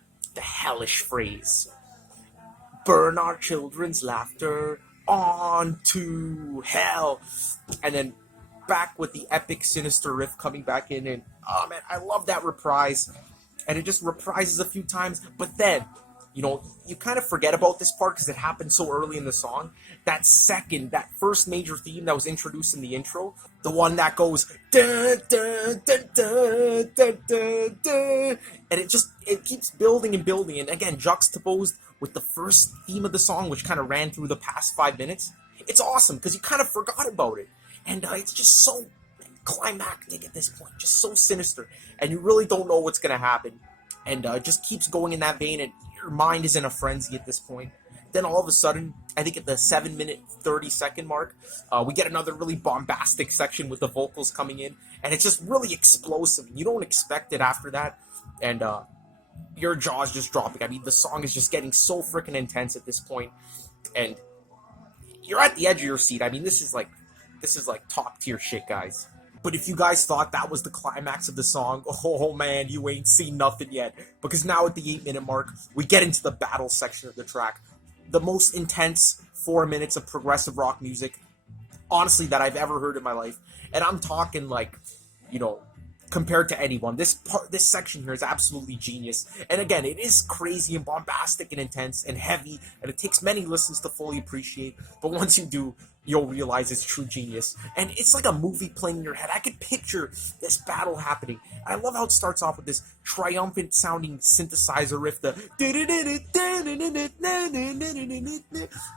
hellish phrase, "Burn our children's laughter on to hell." And then back with the epic, sinister riff coming back in, and oh man, I love that reprise. And it just reprises a few times, but then you kind of forget about this part because it happened so early in the song. That first major theme that was introduced in the intro, the one that goes dun dun dun dun dun dun dun, and it keeps building and building, and again juxtaposed with the first theme of the song, which kind of ran through the past 5 minutes. It's awesome because you kind of forgot about it, and it's just so climactic at this point, just so sinister, and you really don't know what's gonna happen, and it just keeps going in that vein, and your mind is in a frenzy at this point. Then all of a sudden, I think at the 7 minute 30 second mark, we get another really bombastic section with the vocals coming in, and it's just really explosive. You don't expect it after that, and your jaw's just dropping. I mean, the song is just getting so freaking intense at this point, and you're at the edge of your seat. I mean, this is like top tier shit, guys. But if you guys thought that was the climax of the song, oh man, you ain't seen nothing yet. Because now at the 8 minute mark, we get into the battle section of the track. The most intense 4 minutes of progressive rock music, honestly, that I've ever heard in my life. And I'm talking like, you know, compared to anyone. This section here is absolutely genius. And again, it is crazy and bombastic and intense and heavy, and it takes many listens to fully appreciate. But once you do, you'll realize it's true genius. And it's like a movie playing in your head. I could picture this battle happening. I love how it starts off with this triumphant sounding synthesizer riff, the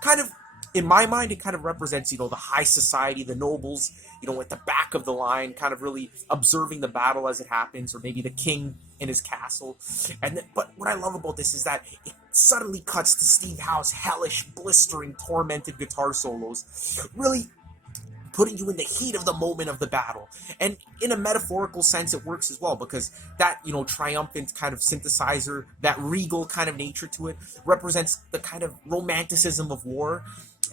kind of, in my mind, it kind of represents, the high society, the nobles, at the back of the line, kind of really observing the battle as it happens, or maybe the king in his castle. But what I love about this is that it suddenly cuts to Steve Howe's hellish, blistering, tormented guitar solos, really putting you in the heat of the moment of the battle. And in a metaphorical sense, it works as well, because that, triumphant kind of synthesizer, that regal kind of nature to it, represents the kind of romanticism of war.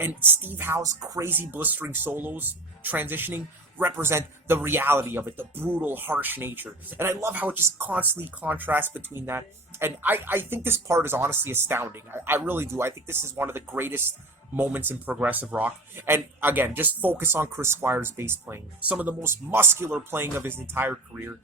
And Steve Howe's crazy, blistering solos transitioning represent the reality of it, the brutal, harsh nature. And I love how it just constantly contrasts between that. And I think this part is honestly astounding. I really do. I think this is one of the greatest moments in progressive rock. And again, just focus on Chris Squire's bass playing. Some of the most muscular playing of his entire career.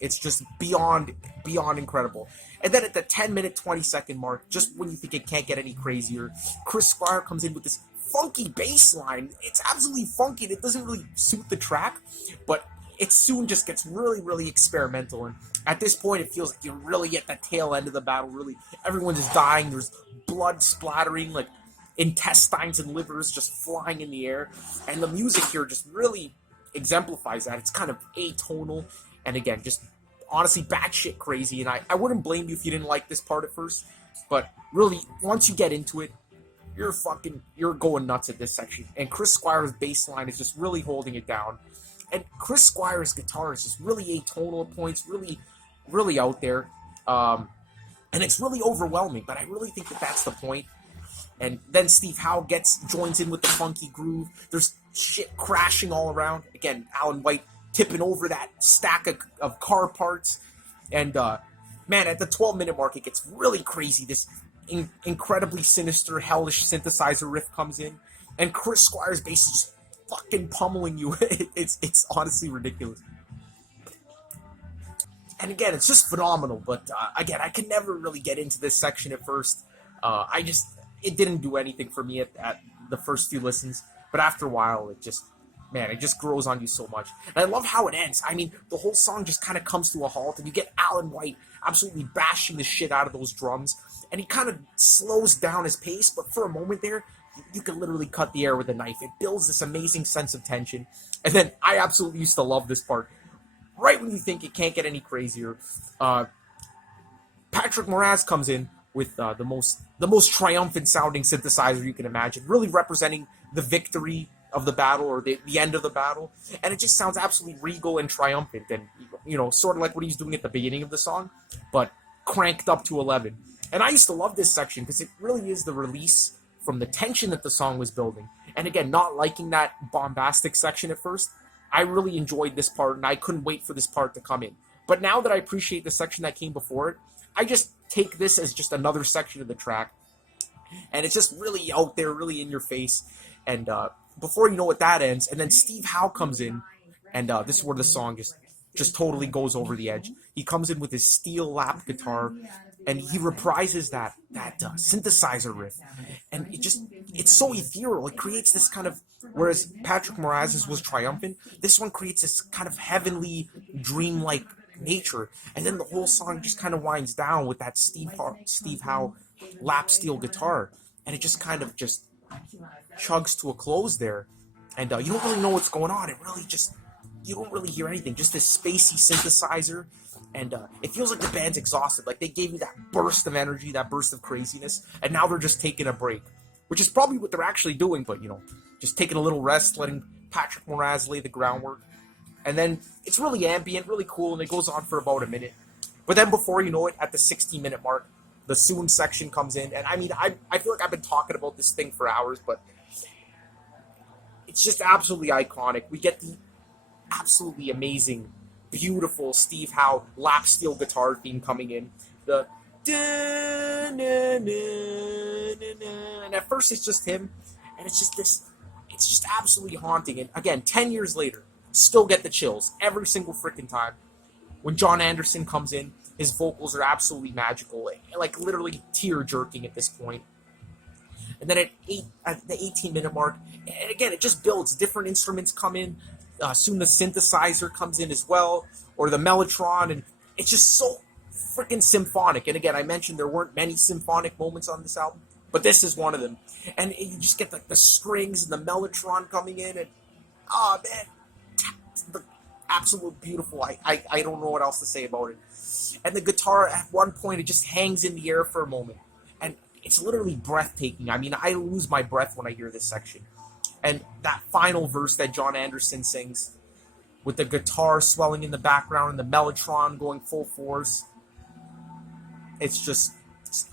It's just beyond incredible. And then at the 10 minute 20 second mark, just when you think it can't get any crazier, Chris Squire comes in with this funky bass line. It's absolutely funky. It doesn't really suit the track, but it soon just gets really, really experimental. And at this point, it feels like you're really at the tail end of the battle. Really, everyone's just dying. There's blood splattering, like intestines and livers just flying in the air. And the music here just really exemplifies that. It's kind of atonal. And again, just honestly batshit crazy. And I wouldn't blame you if you didn't like this part at first. But really, once you get into it, you're going nuts at this section. And Chris Squire's bass line is just really holding it down. And Chris Squire's guitar is just really atonal at points, really, really out there. And it's really overwhelming, but I really think that that's the point. And then Steve Howe joins in with the funky groove. There's shit crashing all around. Again, Alan White tipping over that stack of car parts. And, man, at the 12 minute mark, it gets really crazy. This incredibly sinister, hellish synthesizer riff comes in. And Chris Squire's bass is just fucking pummeling you. It's honestly ridiculous. And again, it's just phenomenal. But, again, I could never really get into this section at first. It didn't do anything for me at the first few listens. But after a while, it just grows on you so much. And I love how it ends. I mean, the whole song just kind of comes to a halt, and you get Alan White absolutely bashing the shit out of those drums. And he kind of slows down his pace, but for a moment there, you can literally cut the air with a knife. It builds this amazing sense of tension. And then I absolutely used to love this part. Right when you think it can't get any crazier, Patrick Moraz comes in with the most triumphant sounding synthesizer you can imagine, really representing the victory of the battle, or the end of the battle. And it just sounds absolutely regal and triumphant, and sort of like what he's doing at the beginning of the song, but cranked up to 11. And I used to love this section because it really is the release from the tension that the song was building. And again, not liking that bombastic section at first, I really enjoyed this part, and I couldn't wait for this part to come in. But now that I appreciate the section that came before it, I just take this as just another section of the track. And it's just really out there, really in your face. And before you know it, that ends. And then Steve Howe comes in, and this is where the song just totally goes over the edge. He comes in with his steel lap guitar, and he reprises that synthesizer riff. And it's so ethereal. It creates this kind of, whereas Patrick Moraz's was triumphant, this one creates this kind of heavenly, dreamlike nature. And then the whole song just kind of winds down with that Steve Howe lap steel guitar. And it just kind of chugs to a close there. And you don't really know what's going on. It really just you don't really hear anything, just this spacey synthesizer, and it feels like the band's exhausted. Like they gave you that burst of energy, that burst of craziness, and now they're just taking a break, which is probably what they're actually doing. But just taking a little rest, letting Patrick Moraz lay the groundwork, and then it's really ambient, really cool, and it goes on for about a minute. But then before you know it, at the 16-minute mark, the Soon section comes in, and I mean, I feel like I've been talking about this thing for hours, but it's just absolutely iconic. We get the absolutely amazing, beautiful Steve Howe lap steel guitar theme coming in. The and at first it's just him, and it's just absolutely haunting. And again, 10 years later, still get the chills every single freaking time. When John Anderson comes in, his vocals are absolutely magical, like literally tear-jerking at this point. And then at the 18-minute mark, and again, it just builds. Different instruments come in. Soon the synthesizer comes in as well, or the mellotron, and it's just so freaking symphonic. And again, I mentioned there weren't many symphonic moments on this album, but this is one of them. And you just get the strings and the mellotron coming in, and oh man, the absolute beautiful. I don't know what else to say about it. And the guitar at one point, it just hangs in the air for a moment, and it's literally breathtaking. I mean, I lose my breath when I hear this section. And that final verse that John Anderson sings, with the guitar swelling in the background and the mellotron going full force, it's just,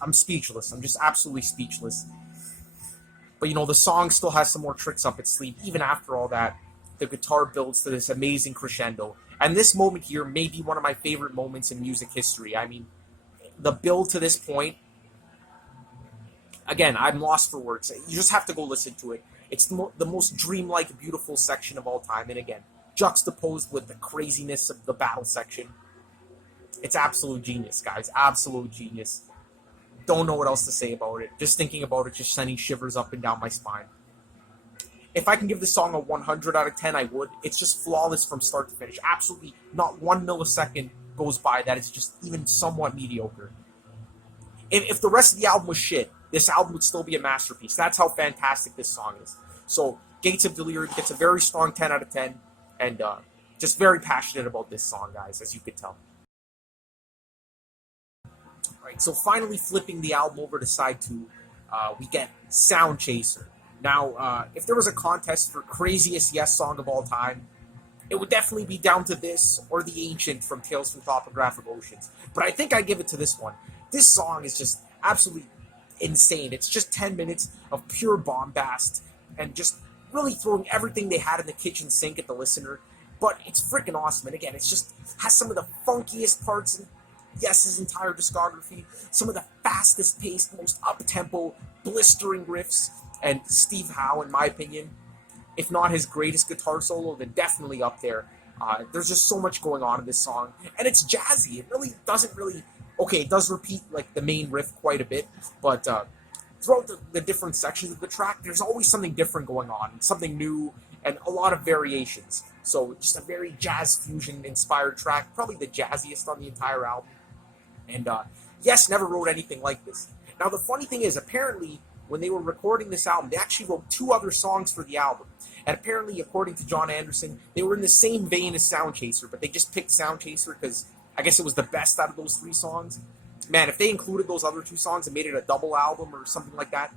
I'm speechless. I'm just absolutely speechless. But the song still has some more tricks up its sleeve. Even after all that, the guitar builds to this amazing crescendo. And this moment here may be one of my favorite moments in music history. I mean, the build to this point, again, I'm lost for words. You just have to go listen to it. It's the most dreamlike, beautiful section of all time. And again, juxtaposed with the craziness of the battle section. It's absolute genius, guys. Absolute genius. Don't know what else to say about it. Just thinking about it, just sending shivers up and down my spine. If I can give this song a 100 out of 10, I would. It's just flawless from start to finish. Absolutely not 1 millisecond goes by that it's just even somewhat mediocre. If the rest of the album was shit, this album would still be a masterpiece. That's how fantastic this song is. So, Gates of Delirium gets a very strong 10 out of 10, and just very passionate about this song, guys, as you could tell. Alright, so finally flipping the album over to side 2, we get Sound Chaser. Now, if there was a contest for craziest Yes song of all time, it would definitely be down to this or The Ancient from Tales from Topographic Oceans. But I think I give it to this one. This song is just absolutely insane. It's just 10 minutes of pure bombast and just really throwing everything they had in the kitchen sink at the listener. But it's freaking awesome. And again, it's just has some of the funkiest parts in Yes's entire discography, some of the fastest paced, most up-tempo, blistering riffs, and Steve Howe, in my opinion, if not his greatest guitar solo, then definitely up there. There's just so much going on in this song, and it's jazzy. It really doesn't really... Okay, it does repeat like the main riff quite a bit, but throughout the different sections of the track, there's always something different going on, something new, and a lot of variations. So just a very jazz fusion-inspired track, probably the jazziest on the entire album. And Yes never wrote anything like this. Now, the funny thing is, apparently, when they were recording this album, they actually wrote 2 other songs for the album. And apparently, according to John Anderson, they were in the same vein as Sound Chaser, but they just picked Sound Chaser because I guess it was the best out of those 3 songs. Man, if they included those other 2 songs and made it a double album or something like that,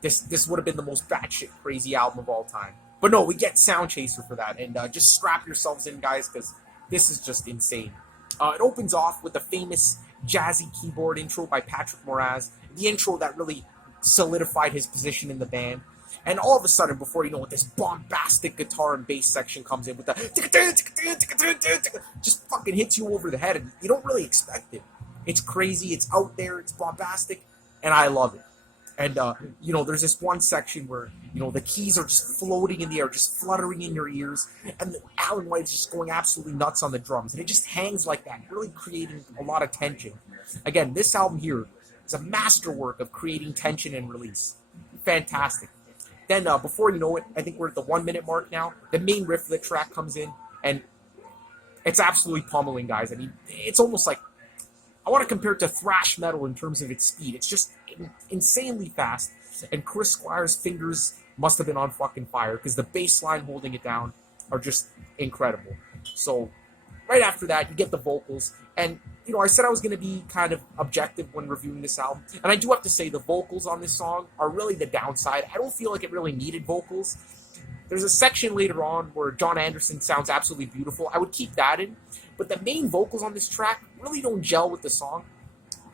this would have been the most batshit crazy album of all time. But no, we get Sound Chaser for that, and just strap yourselves in, guys, because this is just insane. It opens off with the famous jazzy keyboard intro by Patrick Moraz, the intro that really solidified his position in the band. And all of a sudden, before you know it, this bombastic guitar and bass section comes in with the just fucking hits you over the head, and you don't really expect it. It's crazy, it's out there, it's bombastic, and I love it. And, there's this one section where, the keys are just floating in the air, just fluttering in your ears, and Alan White is just going absolutely nuts on the drums, and it just hangs like that, really creating a lot of tension. Again, this album here is a masterwork of creating tension and release. Fantastic. Then, before you know it, I think we're at the 1 minute mark now. The main riff of the track comes in, and it's absolutely pummeling, guys. I mean, it's almost like, I want to compare it to thrash metal in terms of its speed. It's just insanely fast, and Chris Squire's fingers must have been on fucking fire, because the bass line holding it down are just incredible. So right after that, you get the vocals, and I said I was going to be kind of objective when reviewing this album, and I do have to say the vocals on this song are really the downside. I don't feel like it really needed vocals. There's a section later on where John Anderson sounds absolutely beautiful. I would keep that in, but the main vocals on this track really don't gel with the song.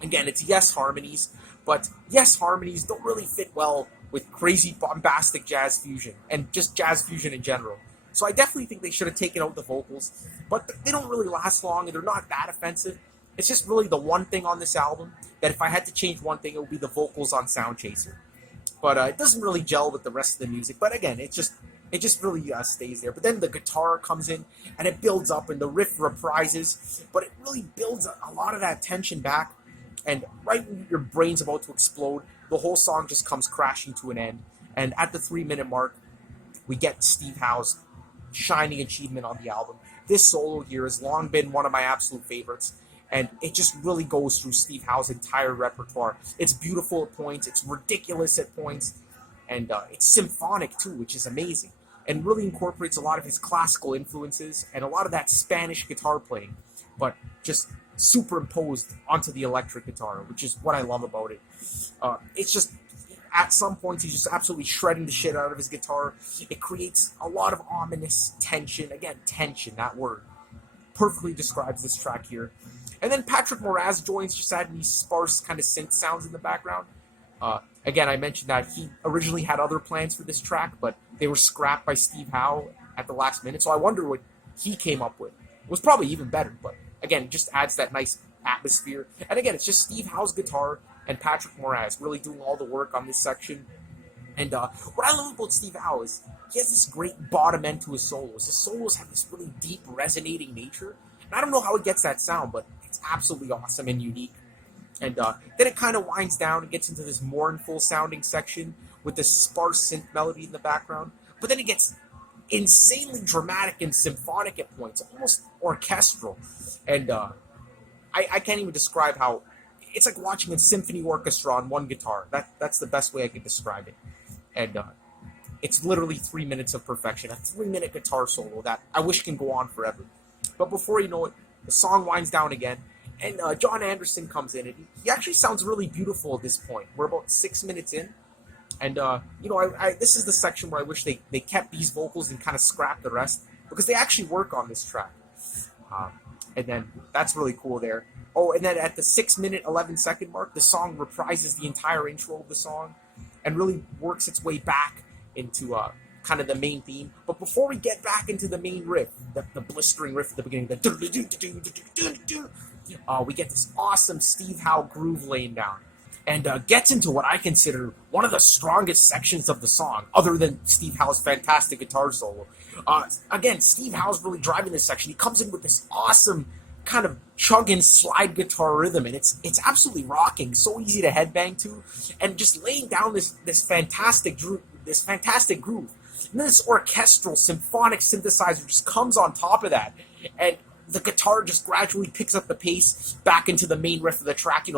Again, it's Yes harmonies, but Yes harmonies don't really fit well with crazy bombastic jazz fusion and just jazz fusion in general. So I definitely think they should have taken out the vocals, but they don't really last long and they're not that offensive. It's just really the one thing on this album that if I had to change one thing, it would be the vocals on Sound Chaser. But it doesn't really gel with the rest of the music. But again, it just really stays there. But then the guitar comes in and it builds up and the riff reprises, but it really builds a lot of that tension back. And right when your brain's about to explode, the whole song just comes crashing to an end. And at the 3-minute mark, we get Steve Howe's shining achievement on the album. This solo here has long been one of my absolute favorites, and it just really goes through Steve Howe's entire repertoire. It's beautiful at points, it's ridiculous at points, and it's symphonic too, which is amazing, and really incorporates a lot of his classical influences and a lot of that Spanish guitar playing, but just superimposed onto the electric guitar, which is what I love about it. It's just, at some points, he's just absolutely shredding the shit out of his guitar. It creates a lot of ominous tension. Again, tension, that word, perfectly describes this track here. And then Patrick Moraz joins, just adding these sparse kind of synth sounds in the background. Again, I mentioned that he originally had other plans for this track, but they were scrapped by Steve Howe at the last minute. So I wonder what he came up with. It was probably even better, but again, it just adds that nice atmosphere. And again, it's just Steve Howe's guitar and Patrick Moraz really doing all the work on this section. And what I love about Steve Howe is he has this great bottom end to his solos. His solos have this really deep, resonating nature. And I don't know how it gets that sound, but it's absolutely awesome and unique. And then it kind of winds down and gets into this mournful sounding section with this sparse synth melody in the background. But then it gets insanely dramatic and symphonic at points, almost orchestral. And I can't even describe how... It's like watching a symphony orchestra on one guitar. That's the best way I can describe it. And it's literally 3 minutes of perfection. A 3-minute guitar solo that I wish can go on forever. But before you know it, the song winds down again. And John Anderson comes in. And he actually sounds really beautiful at this point. We're about 6 minutes in. And, this is the section where I wish they kept these vocals and kind of scrapped the rest. Because they actually work on this track. And then that's really cool there. Oh, and then at the 6-minute, 11-second mark, the song reprises the entire intro of the song and really works its way back into kind of the main theme. But before we get back into the main riff, the blistering riff at the beginning, we get this awesome Steve Howe groove laying down. And gets into what I consider one of the strongest sections of the song, other than Steve Howe's fantastic guitar solo. Again, Steve Howe's really driving this section. He comes in with this awesome kind of chugging slide guitar rhythm, and it's absolutely rocking, so easy to headbang to, and just laying down this fantastic groove. And then this orchestral symphonic synthesizer just comes on top of that, and the guitar just gradually picks up the pace back into the main riff of the track, and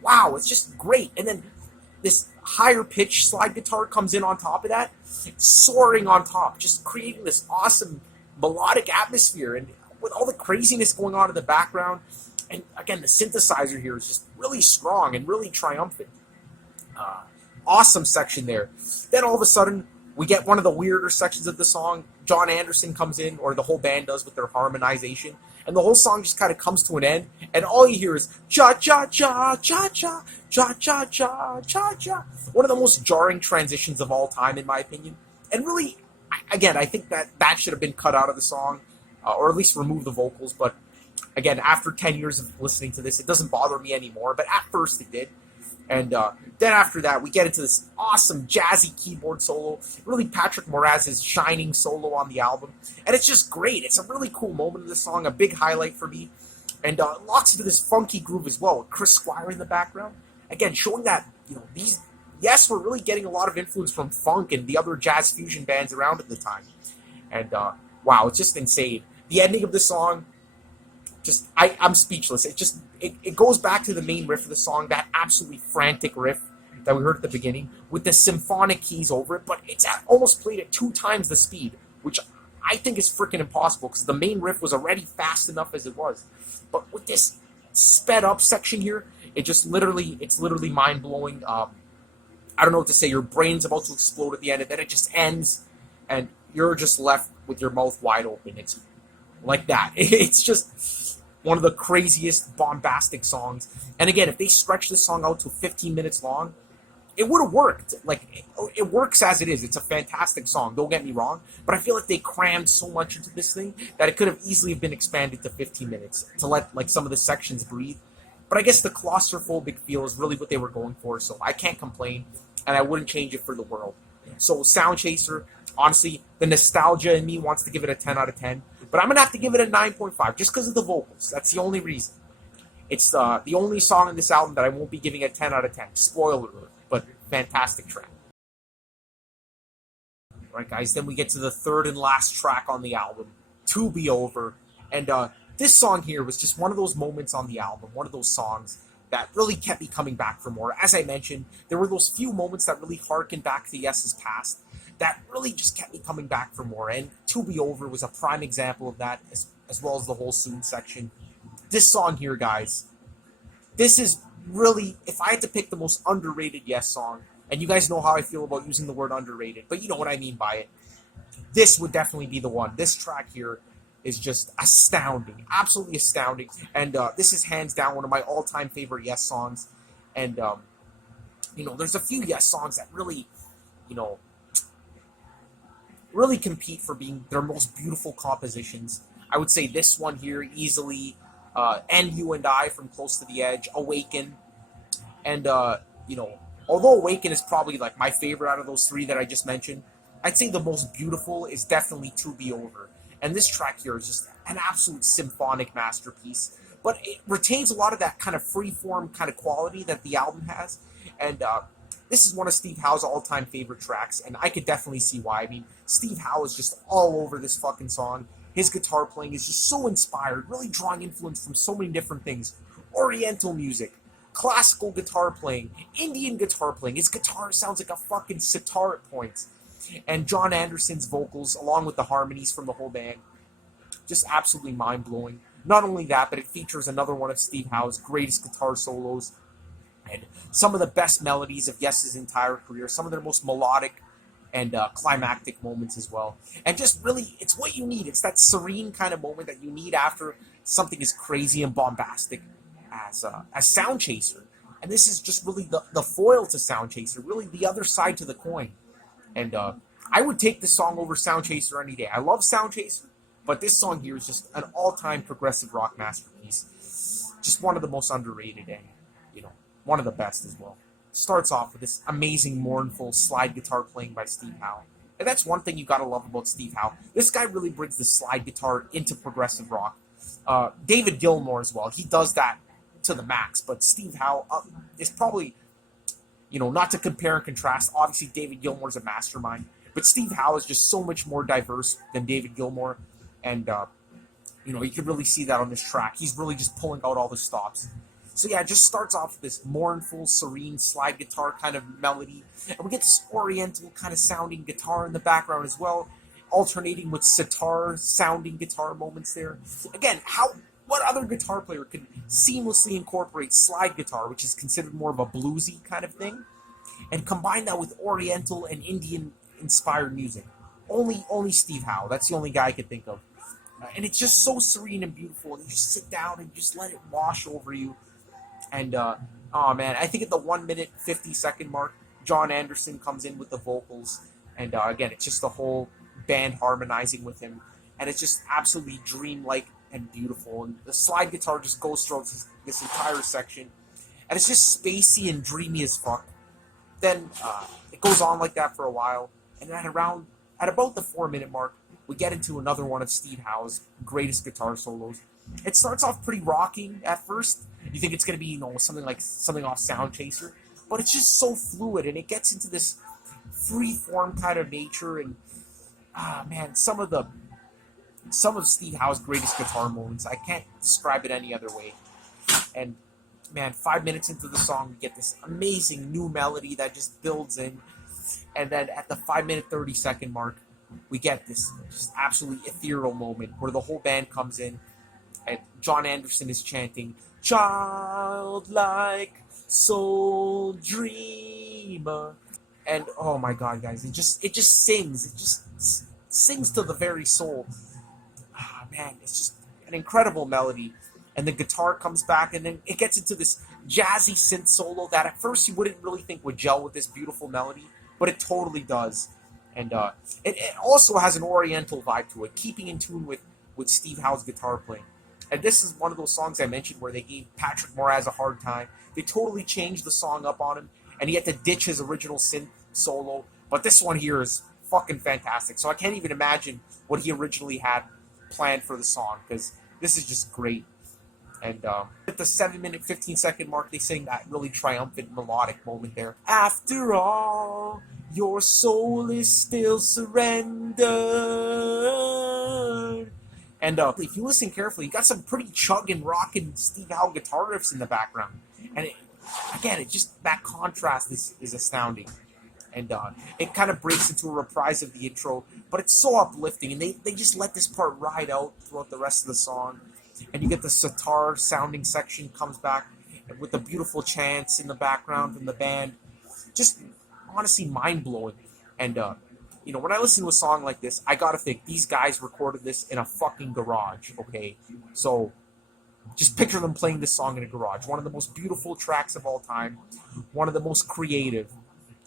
wow, it's just great. And then this higher pitch slide guitar comes in on top of that, soaring on top, just creating this awesome melodic atmosphere, and with all the craziness going on in the background. And again, the synthesizer here is just really strong and really triumphant. Awesome section there. Then all of a sudden, we get one of the weirder sections of the song. John Anderson comes in, or the whole band does with their harmonization, and the whole song just kind of comes to an end, and all you hear is cha-cha-cha, cha-cha, cha-cha-cha, cha-cha. One of the most jarring transitions of all time, in my opinion. And really, again, I think that should have been cut out of the song, or at least remove the vocals. But again, after 10 years of listening to this, it doesn't bother me anymore. But at first it did. And then after that, we get into this awesome jazzy keyboard solo. Really Patrick Moraz's shining solo on the album. And it's just great. It's a really cool moment of the song, a big highlight for me. And it locks into this funky groove as well, with Chris Squire in the background. Again, showing that, yes, we're really getting a lot of influence from funk and the other jazz fusion bands around at the time. And wow, it's just insane. The ending of the song, I'm speechless. It goes back to the main riff of the song, that absolutely frantic riff. that we heard at the beginning with the symphonic keys over it, but it's almost played at 2 times the speed, which I think is freaking impossible because the main riff was already fast enough as it was. But with this sped up section here, it's literally mind blowing. I don't know what to say. Your brain's about to explode at the end, and then it just ends, and you're just left with your mouth wide open. It's like that. It's just one of the craziest bombastic songs. And again, if they stretch this song out to 15 minutes long, it would have worked. Like, it works as it is. It's a fantastic song, don't get me wrong, but I feel like they crammed so much into this thing that it could have easily been expanded to 15 minutes to let like some of the sections breathe. But I guess the claustrophobic feel is really what they were going for, so I can't complain, and I wouldn't change it for the world. So Sound Chaser, honestly, the nostalgia in me wants to give it a 10 out of 10, but I'm going to have to give it a 9.5 just because of the vocals. That's the only reason. It's the only song in this album that I won't be giving a 10 out of 10. Spoiler alert, but fantastic track. Alright guys, then we get to the third and last track on the album, To Be Over. And this song here was just one of those moments on the album, one of those songs that really kept me coming back for more. As I mentioned, there were those few moments that really harkened back to Yes's past that really just kept me coming back for more. And To Be Over was a prime example of that, as well as the whole Soon section. This song here, guys, this is really, if I had to pick the most underrated Yes song, and you guys know how I feel about using the word underrated, but you know what I mean by it, this would definitely be the one. This track here is just astounding, absolutely astounding, and this is hands down one of my all-time favorite Yes songs. And there's a few Yes songs that really, really compete for being their most beautiful compositions. I would say this one here easily, and You and I from Close to the Edge, Awaken, and although Awaken is probably like my favorite out of those three that I just mentioned, I'd say the most beautiful is definitely To Be Over. And this track here is just an absolute symphonic masterpiece, but it retains a lot of that kind of free-form kind of quality that the album has. And this is one of Steve Howe's all-time favorite tracks, and I could definitely see why. I mean, Steve Howe is just all over this fucking song. His guitar playing is just so inspired, really drawing influence from so many different things. Oriental music, classical guitar playing, Indian guitar playing. His guitar sounds like a fucking sitar at points. And John Anderson's vocals, along with the harmonies from the whole band, just absolutely mind-blowing. Not only that, but it features another one of Steve Howe's greatest guitar solos, and some of the best melodies of Yes's entire career, some of their most melodic and climactic moments as well. And just really, it's what you need. It's that serene kind of moment that you need after something as crazy and bombastic as Sound Chaser. And this is just really the foil to Sound Chaser, really the other side to the coin. And I would take this song over Sound Chaser any day. I love Sound Chaser, but this song here is just an all-time progressive rock masterpiece. Just one of the most underrated and, one of the best as well. Starts off with this amazing, mournful slide guitar playing by Steve Howe. And that's one thing you gotta love about Steve Howe. This guy really brings the slide guitar into progressive rock. David Gilmour as well. He does that to the max, but Steve Howe is probably, not to compare and contrast. Obviously, David Gilmour's a mastermind, but Steve Howe is just so much more diverse than David Gilmour. And, you can really see that on this track. He's really just pulling out all the stops. So yeah, it just starts off with this mournful, serene slide guitar kind of melody. And we get this oriental kind of sounding guitar in the background as well, alternating with sitar sounding guitar moments there. Again, what other guitar player could seamlessly incorporate slide guitar, which is considered more of a bluesy kind of thing, and combine that with oriental and Indian inspired music? Only Steve Howe. That's the only guy I could think of. And it's just so serene and beautiful. You just sit down and just let it wash over you. And, oh man, I think at the 1 minute, 50-second mark, John Anderson comes in with the vocals. And again, it's just the whole band harmonizing with him. And it's just absolutely dreamlike and beautiful. And the slide guitar just goes through this entire section. And it's just spacey and dreamy as fuck. Then it goes on like that for a while. And then at about the 4 minute mark, we get into another one of Steve Howe's greatest guitar solos. It starts off pretty rocking at first. You think it's going to be, something off Sound Chaser. But it's just so fluid, and it gets into this free-form kind of nature. And, man, some of Steve Howe's greatest guitar moments, I can't describe it any other way. And man, 5 minutes into the song, we get this amazing new melody that just builds in. And then at the 5 minute, 30 second mark, we get this just absolutely ethereal moment where the whole band comes in and John Anderson is chanting, "Childlike soul dreamer." And oh my god, guys, it just sings. It just sings to the very soul. Ah, man, it's just an incredible melody. And the guitar comes back, and then it gets into this jazzy synth solo that at first you wouldn't really think would gel with this beautiful melody, but it totally does. And it also has an oriental vibe to it, keeping in tune with Steve Howe's guitar playing. And this is one of those songs I mentioned where they gave Patrick Moraz a hard time. They totally changed the song up on him, and he had to ditch his original synth solo. But this one here is fucking fantastic. So I can't even imagine what he originally had planned for the song, because this is just great. And at the 7 minute, 15 second mark, they sing that really triumphant melodic moment there. After all, your soul is still surrendered. And if you listen carefully, you got some pretty chugging, rocking Steve Howe guitar riffs in the background. And it just, that contrast is astounding. And it kind of breaks into a reprise of the intro, but it's so uplifting. And they just let this part ride out throughout the rest of the song. And you get the sitar sounding section comes back with the beautiful chants in the background from the band. Just honestly mind-blowing. And, when I listen to a song like this, I gotta think, these guys recorded this in a fucking garage, okay? So, just picture them playing this song in a garage. One of the most beautiful tracks of all time. One of the most creative.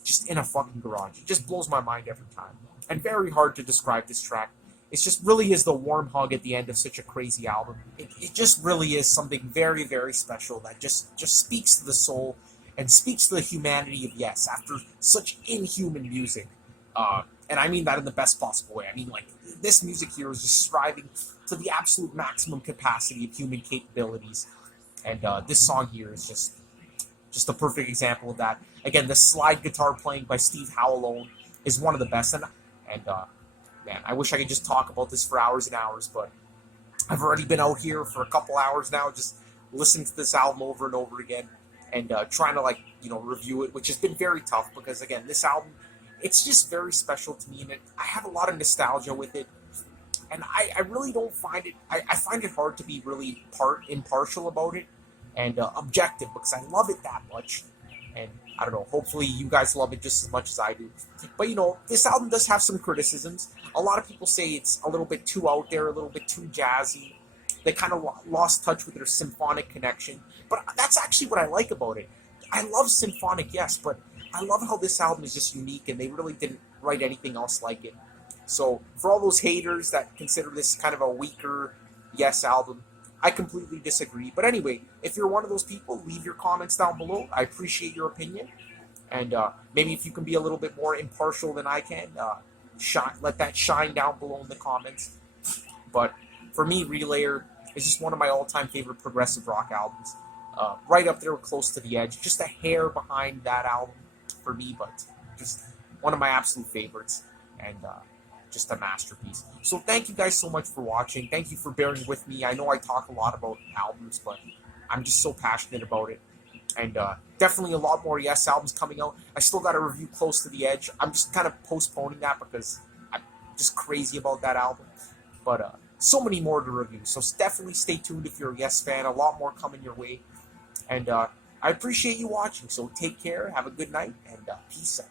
Just in a fucking garage. It just blows my mind every time. And very hard to describe this track. It just really is the warm hug at the end of such a crazy album. It just really is something very, very special that just speaks to the soul and speaks to the humanity of Yes after such inhuman music. And I mean that in the best possible way. I mean, like, this music here is just striving to the absolute maximum capacity of human capabilities. And this song here is just a perfect example of that. Again, the slide guitar playing by Steve Howe alone is one of the best. And man, I wish I could just talk about this for hours and hours, but I've already been out here for a couple hours now, just listening to this album over and over again, and trying to review it, which has been very tough because, again, this album, it's just very special to me, and I have a lot of nostalgia with it, and I really don't find it. I find it hard to be really impartial about it and objective because I love it that much. And I don't know, hopefully you guys love it just as much as I do. But, this album does have some criticisms. A lot of people say it's a little bit too out there, a little bit too jazzy. They kind of lost touch with their symphonic connection. But that's actually what I like about it. I love symphonic, yes, but I love how this album is just unique and they really didn't write anything else like it. So for all those haters that consider this kind of a weaker Yes album, I completely disagree. But anyway, if you're one of those people, leave your comments down below. I appreciate your opinion. And maybe if you can be a little bit more impartial than I can, let that shine down below in the comments. But for me, Relayer is just one of my all-time favorite progressive rock albums. Right up there close to the edge. Just a hair behind that album for me, but just one of my absolute favorites. And just a masterpiece. So thank you guys so much for watching. Thank you for bearing with me. I know I talk a lot about albums, but I'm just so passionate about it. And definitely a lot more Yes albums coming out. I still got a review Close to the Edge. I'm just kind of postponing that because I'm just crazy about that album. But so many more to review. So definitely stay tuned if you're a Yes fan. A lot more coming your way. And I appreciate you watching. So take care. Have a good night. And peace out.